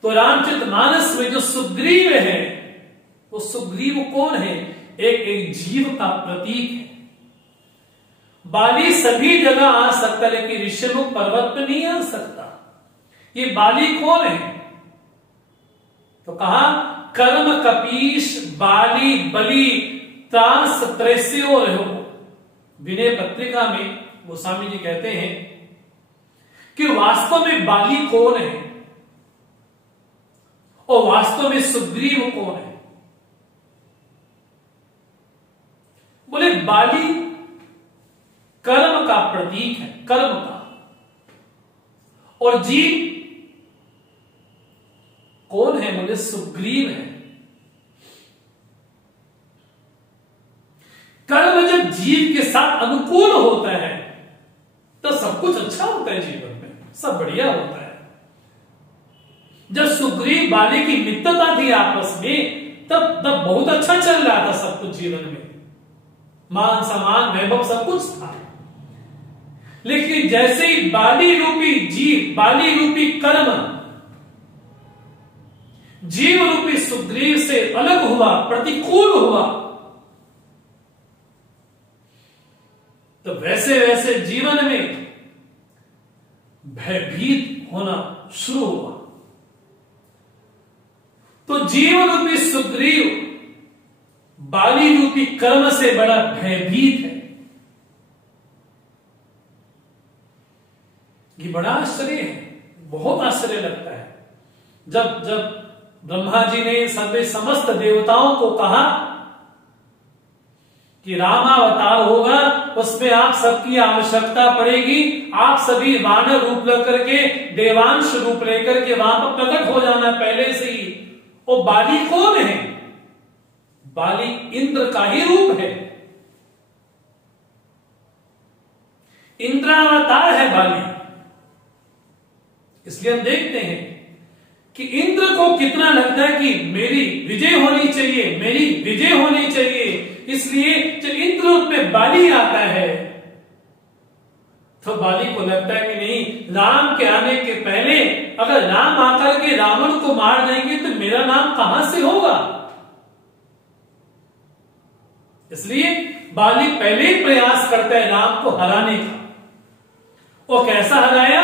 तो रामचरितमानस में जो सुग्रीव है, वो सुग्रीव कौन है? एक जीव का प्रतीक है। बाली सभी जगह आ सकता, लेकिन ऋषिमुख पर्वत पे नहीं आ सकता। ये बाली कौन है? तो कहा कर्म कपीश बाली बलि त्रास त्रैस्यो रहो। विनय पत्रिका में गोस्वामी जी कहते हैं कि वास्तव में बाली कौन है और वास्तव में सुग्रीव कौन है। बोले बाली कर्म का प्रतीक है, कर्म का, और जीव कौन है? बोले सुग्रीव है। कर्म जब जीव के साथ अनुकूल होता है तो सब कुछ अच्छा होता है, जीवन में सब बढ़िया होता है। जब सुग्रीव बाली की मित्रता थी आपस में, तब बहुत अच्छा चल रहा था सब कुछ जीवन में, मान सम्मान वैभव सब कुछ था। लेकिन जैसे ही बाली रूपी जीव, बाली रूपी कर्म जीव रूपी सुग्रीव से अलग हुआ, प्रतिकूल हुआ, तो वैसे वैसे जीवन में भयभीत होना शुरू हुआ। तो जीव रूपी सुग्रीव बाली रूपी कर्म से बड़ा भयभीत है। ये बड़ा आश्चर्य है, बहुत आश्चर्य लगता है। जब ब्रह्मा जी ने समस्त देवताओं को कहा कि रामावतार होगा, उसमें आप सबकी आवश्यकता पड़ेगी, आप सभी वानर रूप लेकर के, देवांश रूप लेकर के वहां पर प्रकट हो जाना पहले से ही। वो बाली कौन है? बाली इंद्र का ही रूप है, इंद्रावतार है बाली। इसलिए हम देखते हैं कि इंद्र को कितना लगता है कि मेरी विजय होनी चाहिए, मेरी विजय होनी चाहिए। इसलिए जब इंद्र रूप में बाली आता है तो बाली को लगता है कि नहीं, राम के आने के पहले अगर राम आकर के रावण को मार देंगे तो मेरा नाम कहां से होगा। इसलिए बाली पहले ही प्रयास करता है राम को हराने का। वो कैसा हराया?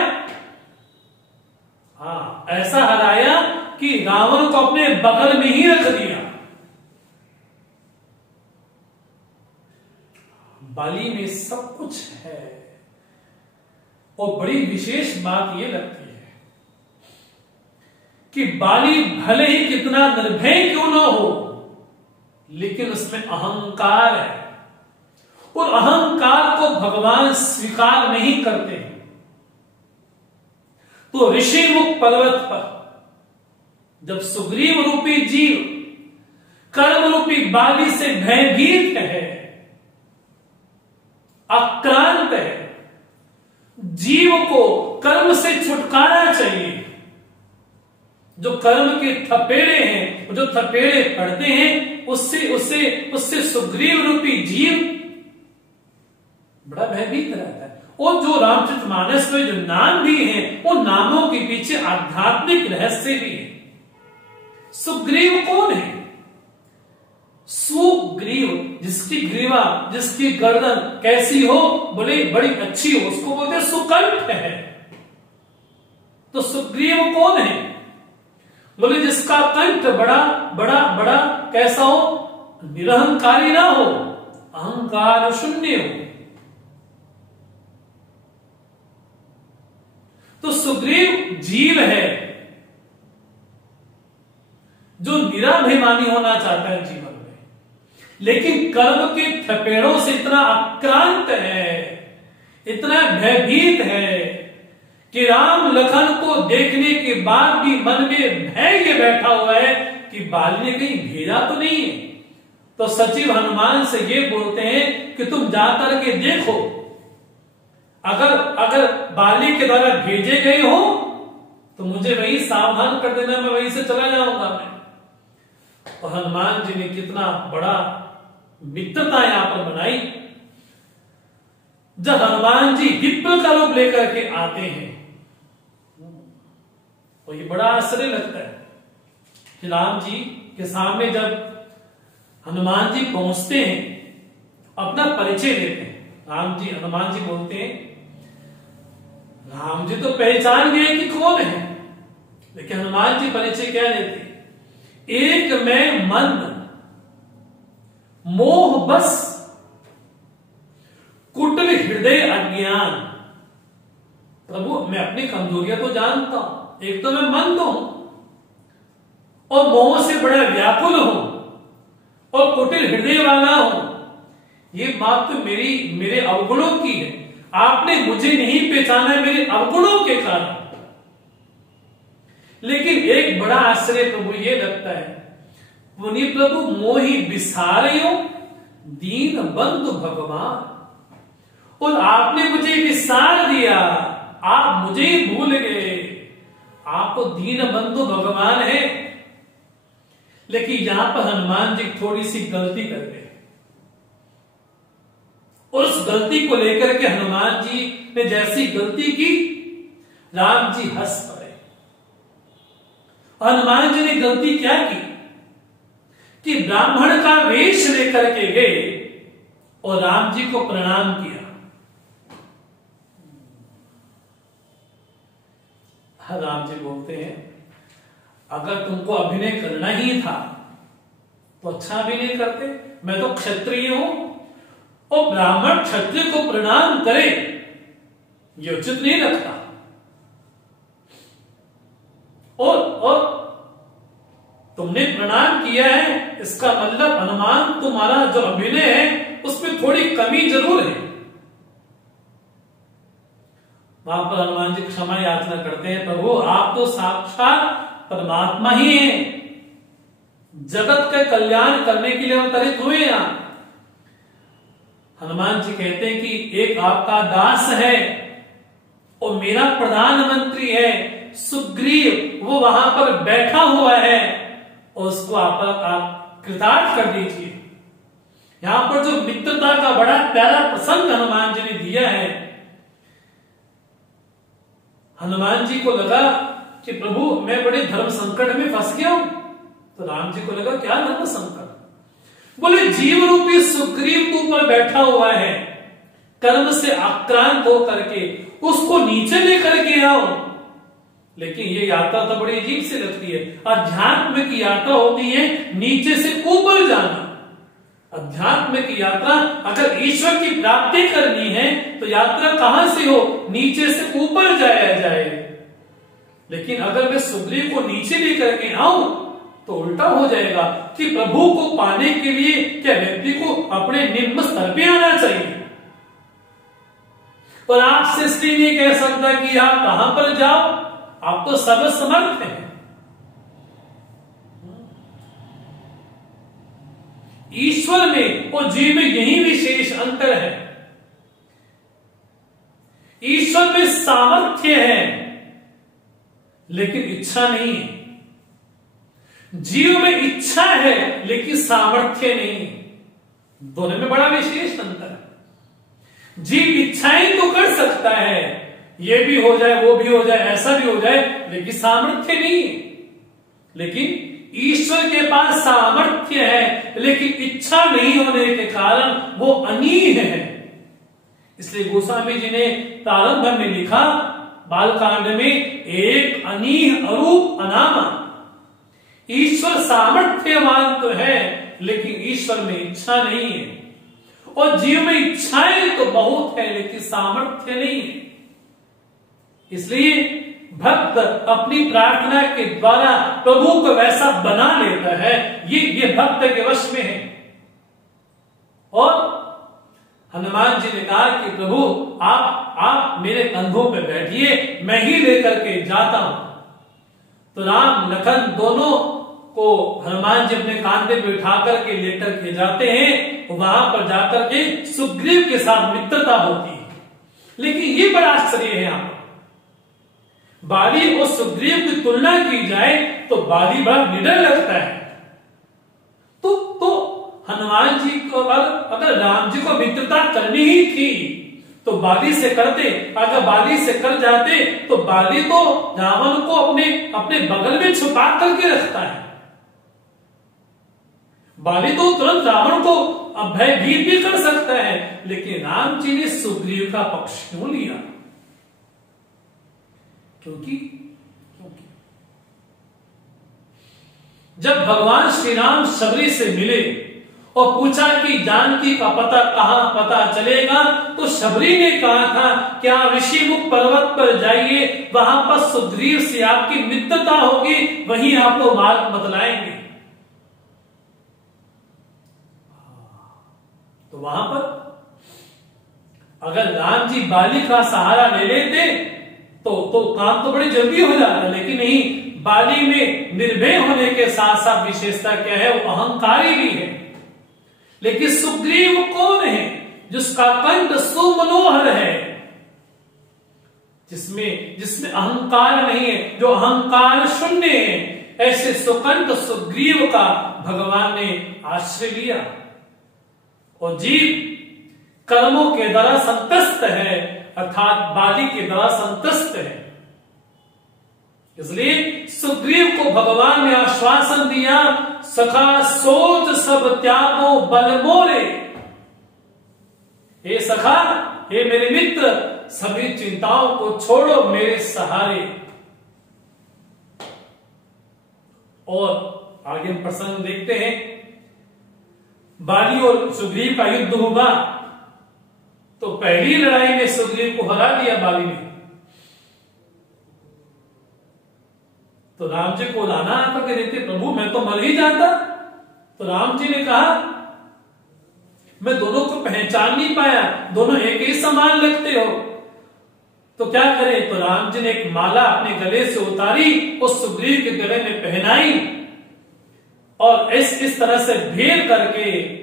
ऐसा हराया कि रावण को अपने बगल में ही रख दिया। बाली में सब कुछ है। और बड़ी विशेष बात यह लगती है कि बाली भले ही कितना निर्भय क्यों ना हो, लेकिन उसमें अहंकार है, और अहंकार को भगवान स्वीकार नहीं करते हैं। तो ऋषिमुख पर्वत पर जब सुग्रीव रूपी जीव कर्म रूपी बाली से भयभीत है, आक्रांत है, जीव को कर्म से छुटकारा चाहिए। जो कर्म के थपेड़े हैं, जो थपेड़े पड़ते हैं, उससे सुग्रीव रूपी जीव बड़ा भयभीत रहता है। और जो रामचरितमानस में जो नाम भी हैं, उन नामों के पीछे आध्यात्मिक रहस्य भी है। सुग्रीव कौन है? सुग्रीव, जिसकी ग्रीवा, जिसकी गर्दन कैसी हो, बोले बड़ी अच्छी हो, उसको बोलते हैं सुकंठ है। तो सुग्रीव कौन है? बोले जिसका कंठ बड़ा बड़ा बड़ा कैसा हो? निरहंकारी ना हो, अहंकार शून्य हो। तो सुग्रीव जीव है जो निराभिमानी होना चाहता है जीवन में, लेकिन कर्म के थपेड़ों से इतना आक्रांत है, इतना भयभीत है कि राम लखन को देखने के बाद भी मन में भय ये बैठा हुआ है कि बाली ने कहीं भेजा तो नहीं है। तो सचिव हनुमान से ये बोलते हैं कि तुम जाकर के देखो, अगर बाली के द्वारा भेजे गए हो तो मुझे वही सावधान कर देना, मैं वहीं से चला जाऊंगा मैं। और हनुमान जी ने कितना बड़ा मित्रता यहां पर बनाई। जब हनुमान जी विप्र का रूप लेकर के आते हैं तो ये बड़ा आश्चर्य लगता है कि राम जी के सामने जब हनुमान जी पहुंचते हैं, अपना परिचय देते हैं। हनुमान जी बोलते हैं, राम जी तो पहचान गए कि कौन है, लेकिन हनुमान जी परिचय क्या देते? एक मैं मंद मोह बस कुटिल हृदय अज्ञान। प्रभु मैं अपनी कमजोरियां तो जानता हूं, एक तो मैं मंद हूं और मोह से बड़ा व्याकुल हूं और कुटिल हृदय वाला हूं। ये बात तो मेरे अवगुणों की है। आपने मुझे नहीं पहचाना मेरे अवगुणों के कारण। लेकिन एक बड़ा आश्चर्य प्रभु ये लगता है, पुनि प्रभु मोहि विसारयो दीन बंधु भगवान। और आपने मुझे विसार दिया, आप मुझे ही भूल गए। आप दीन बंधु भगवान है। लेकिन यहां पर हनुमान जी थोड़ी सी गलती कर गए। और उस गलती को लेकर के हनुमान जी ने जैसी गलती की, राम जी हंस पड़े। हनुमान जी ने गलती क्या की कि ब्राह्मण का वेश लेकर के गए और राम जी को प्रणाम किया। राम जी बोलते हैं, अगर तुमको अभिनय करना ही था तो अच्छा अभिनय करते, मैं तो क्षत्रिय हूं और ब्राह्मण क्षत्रिय को प्रणाम करे ये उचित नहीं लगता। और तुमने प्रणाम किया है, इसका मतलब हनुमान तुम्हारा जो अभिनय है उसमें थोड़ी कमी जरूर है। वहां पर हनुमान जी क्षमा याचना करते हैं, प्रभु आप तो साक्षात परमात्मा ही हैं, जगत का कल्याण करने के लिए अवतरित हुए हैं। हनुमान जी कहते हैं कि एक आपका दास है और मेरा प्रधानमंत्री है सुग्रीव, वो वहां पर बैठा हुआ है और उसको आप कृतार्थ कर दीजिए। यहां पर जो मित्रता का बड़ा प्यारा प्रसंग हनुमान जी ने दिया है, हनुमान जी को लगा कि प्रभु मैं बड़े धर्म संकट में फंस गया हूं। तो राम जी को लगा क्या धर्म संकट? बोले जीव रूपी सुग्रीव तू पर बैठा हुआ है, कर्म से आक्रांत होकर के उसको नीचे लेकर के आओ। लेकिन ये यात्रा तो बड़ी अजीब से लगती है। अध्यात्म की यात्रा होती है नीचे से ऊपर जाना। अध्यात्म की यात्रा अगर ईश्वर की प्राप्ति करनी है तो यात्रा कहां से हो? नीचे से ऊपर जाया जाए। लेकिन अगर मैं सुग्रीव को नीचे लेकर के आऊं तो उल्टा हो जाएगा कि प्रभु को पाने के लिए क्या व्यक्ति को अपने निम्न स्तर पे आना चाहिए। और आपसे इसलिए नहीं कह सकता कि आप कहां पर जाओ, आप तो सर्वसमर्थ हैं। ईश्वर में और जीव में यही विशेष अंतर है। ईश्वर में सामर्थ्य है लेकिन इच्छा नहीं है, जीव में इच्छा है लेकिन सामर्थ्य नहीं। दोनों में बड़ा विशेष अंतर है। जीव इच्छाएं तो कर सकता है, ये भी हो जाए वो भी हो जाए ऐसा भी हो जाए, लेकिन सामर्थ्य नहीं है। लेकिन ईश्वर के पास सामर्थ्य है लेकिन इच्छा नहीं होने के कारण वो अनीह है। इसलिए गोस्वामी जी ने प्रारंभ में लिखा बालकांड में, एक अनीह अरूप अनामा। ईश्वर सामर्थ्यवान तो है लेकिन ईश्वर में इच्छा नहीं है, और जीव में इच्छाएं तो बहुत है लेकिन सामर्थ्य नहीं है। इसलिए भक्त अपनी प्रार्थना के द्वारा प्रभु को वैसा बना लेता है, ये भक्त के वश में है। और हनुमान जी ने कहा कि प्रभु आप मेरे कंधों पे बैठिए, मैं ही लेकर के जाता हूं। तो राम लखन दोनों को हनुमान जी अपने कांधे पे उठा करके लेकर के जाते हैं। वहां पर जाकर के सुग्रीव के साथ मित्रता होती है। लेकिन ये बड़ा आश्चर्य है, यहां बाली और सुग्रीव की तुलना की जाए तो बाली बड़ा निडर लगता है। तो हनुमान जी को अगर राम जी को मित्रता करनी ही थी तो बाली से करते। अगर बाली से कर जाते तो बाली तो रावण को अपने बगल में छुपा करके रखता है। बाली तो तुरंत रावण को भयभीत भी कर सकता है, लेकिन राम जी ने सुग्रीव का पक्ष क्यों लिया? क्योंकि जब भगवान श्री राम शबरी से मिले और पूछा कि जानकी का पता चलेगा, तो शबरी ने कहा था क्या ऋषिमुख पर्वत पर जाइए, वहां पर सुग्रीव से आपकी मित्रता होगी, वहीं आपको मार्ग बतलाएंगे। तो वहां पर अगर राम जी बाली का सहारा ले लेते तो काम तो बड़ी जल्दी हो जाता, लेकिन नहीं। बाली में निर्भय होने के साथ साथ विशेषता क्या है? वो अहंकारी भी है। लेकिन सुग्रीव कौन है? जिसका कंठ सुमनोहर है, जिसमें अहंकार नहीं है, जो अहंकार शून्य है। ऐसे सुकंठ सुग्रीव का भगवान ने आश्रय लिया। और जीव कर्मों के द्वारा संतस्त है, अर्थात बाली के द्वारा संतस्त है। इसलिए सुग्रीव को भगवान ने आश्वासन दिया, सखा सोच सब त्यागो बल मोरे। हे सखा, हे मेरे मित्र, सभी चिंताओं को छोड़ो मेरे सहारे। और आगे हम प्रसंग देखते हैं। बाली और सुग्रीव का युद्ध हुआ तो पहली लड़ाई में सुग्रीव को हरा दिया बाली ने। तो राम जी को लाना आकर के देते, प्रभु मैं तो मर ही जाता। तो राम जी ने कहा, मैं दोनों को पहचान नहीं पाया, दोनों एक ही समान लगते हो, तो क्या करें। तो राम जी ने एक माला अपने गले से उतारी, उस सुग्रीव के गले में पहनाई और इस तरह से भेद करके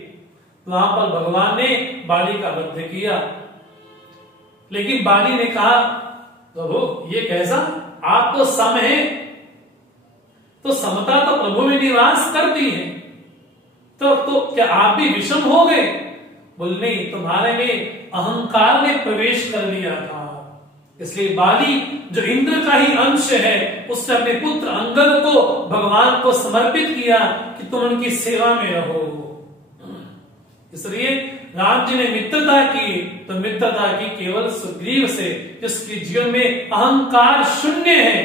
वहां पर भगवान ने बाली का वध किया। लेकिन बाली ने कहा, प्रभु ये कैसा, आप तो सम हैं, तो समता तो प्रभु में निवास करती है, तो क्या आप भी विषम हो गए। बोल नहीं, तुम्हारे में अहंकार ने प्रवेश कर लिया था, इसलिए बाली जो इंद्र का ही अंश है, उसने अपने पुत्र अंगद को भगवान को समर्पित किया कि तुम उनकी सेवा में रहो। इसलिए राम जी ने मित्रता की, तो मित्रता की केवल सुग्रीव से, जिसके जीवन में अहंकार शून्य है,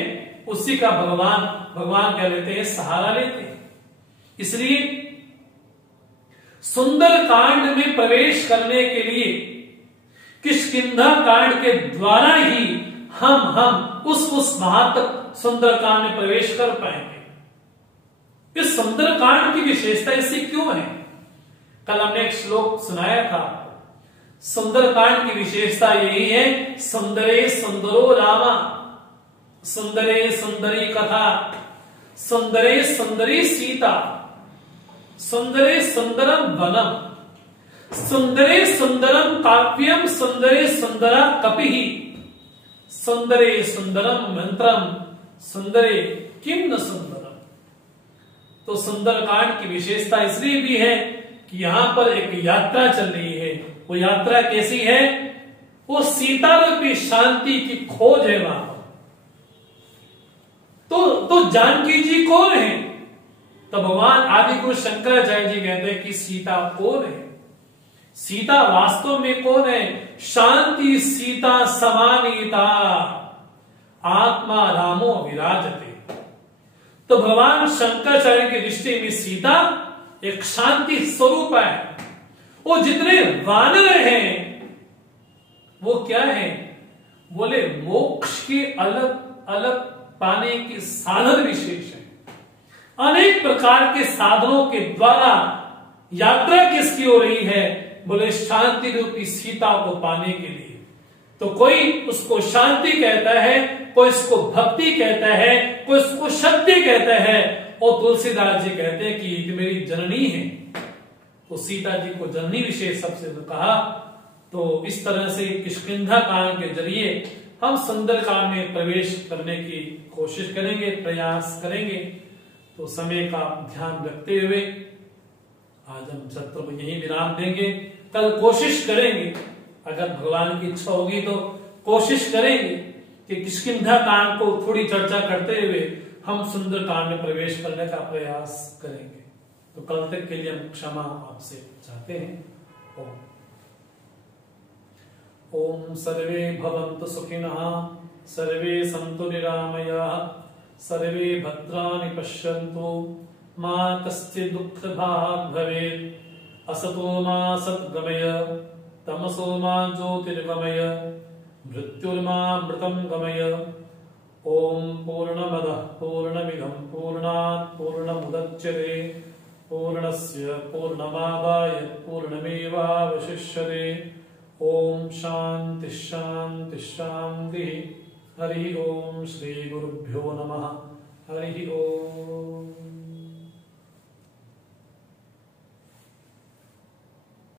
उसी का भगवान क्या लेते हैं, सहारा लेते हैं। इसलिए सुंदर कांड में प्रवेश करने के लिए किष्किंधा कांड के द्वारा ही हम उस महात्म सुंदर कांड में प्रवेश कर पाएंगे। इस सुंदर कांड की विशेषता ऐसी क्यों है? कल हमने एक श्लोक सुनाया था। सुंदर कांड की विशेषता यही है, सुंदरे सुंदरो रामा, सुंदरे सुंदरी कथा, सुंदरे सुंदरी सीता, सुंदरे सुंदरम वनम, सुंदरे सुंदरम काव्यम, सुंदरे सुंदरा कपिहि, सुंदरे सुंदरम मंत्रम, सुंदरे किम न सुंदरम। तो सुंदर कांड की विशेषता इसलिए भी है कि यहां पर एक यात्रा चल रही है। वो यात्रा कैसी है? वो सीता रूपी शांति की खोज है वहां पर। तो जानकी जी कौन है? तो भगवान आदि गुरु शंकराचार्य जी कहते हैं कि सीता कौन है? सीता वास्तव में कौन है? शांति सीता समानीता, आत्मा रामो विराजते। तो भगवान शंकराचार्य के दृष्टि में सीता एक शांति स्वरूप है। वो जितने वानर हैं वो क्या है? बोले मोक्ष के अलग अलग पाने के साधन विशेष है। अनेक प्रकार के साधनों के द्वारा यात्रा किसकी हो रही है? बोले शांति रूपी सीता को पाने के लिए। तो कोई उसको शांति कहता है, कोई इसको भक्ति कहता है, कोई इसको शक्ति कहता है, और तुलसीदास जी कहते हैं कि ये मेरी जननी है। तो सीता जी को जननी विशेष सबसे कहा। तो इस तरह से किष्किंधा कांड के जरिए हम सुंदरकांड में प्रवेश करने की कोशिश करेंगे, प्रयास करेंगे। तो समय का ध्यान रखते हुए आज हम सत्र को यही विराम देंगे। कल कोशिश करेंगे, अगर भगवान की इच्छा होगी तो कोशिश करेंगे कि किष्किंधा कांड को थोड़ी चर्चा करते हुए हम सुंदर कांड में प्रवेश करने का प्रयास करेंगे। तो कल तक के लिए हम क्षमा आपसे चाहते हैं। ओम सर्वे भवन्तु सुखिनः, सर्वे सन्तु निरामयाः, सर्वे भद्राणि पश्यन्तु, मा कश्चित् दुःखभाग् भवेत्। असतो मा सद्गमय, तमसो मा ज्योतिर्गमय, मृत्युर्मामृतं गमय। ओम पूर्णमदः पूर्णमिदं पूर्णात् पूर्णमुदच्यते, पूर्णस्य पूर्णमादाय पूर्णमेवावशिष्यते। ओम शांति शांति शांति। हरि ओम। श्री गुरुभ्यो नमः। हरि ओम।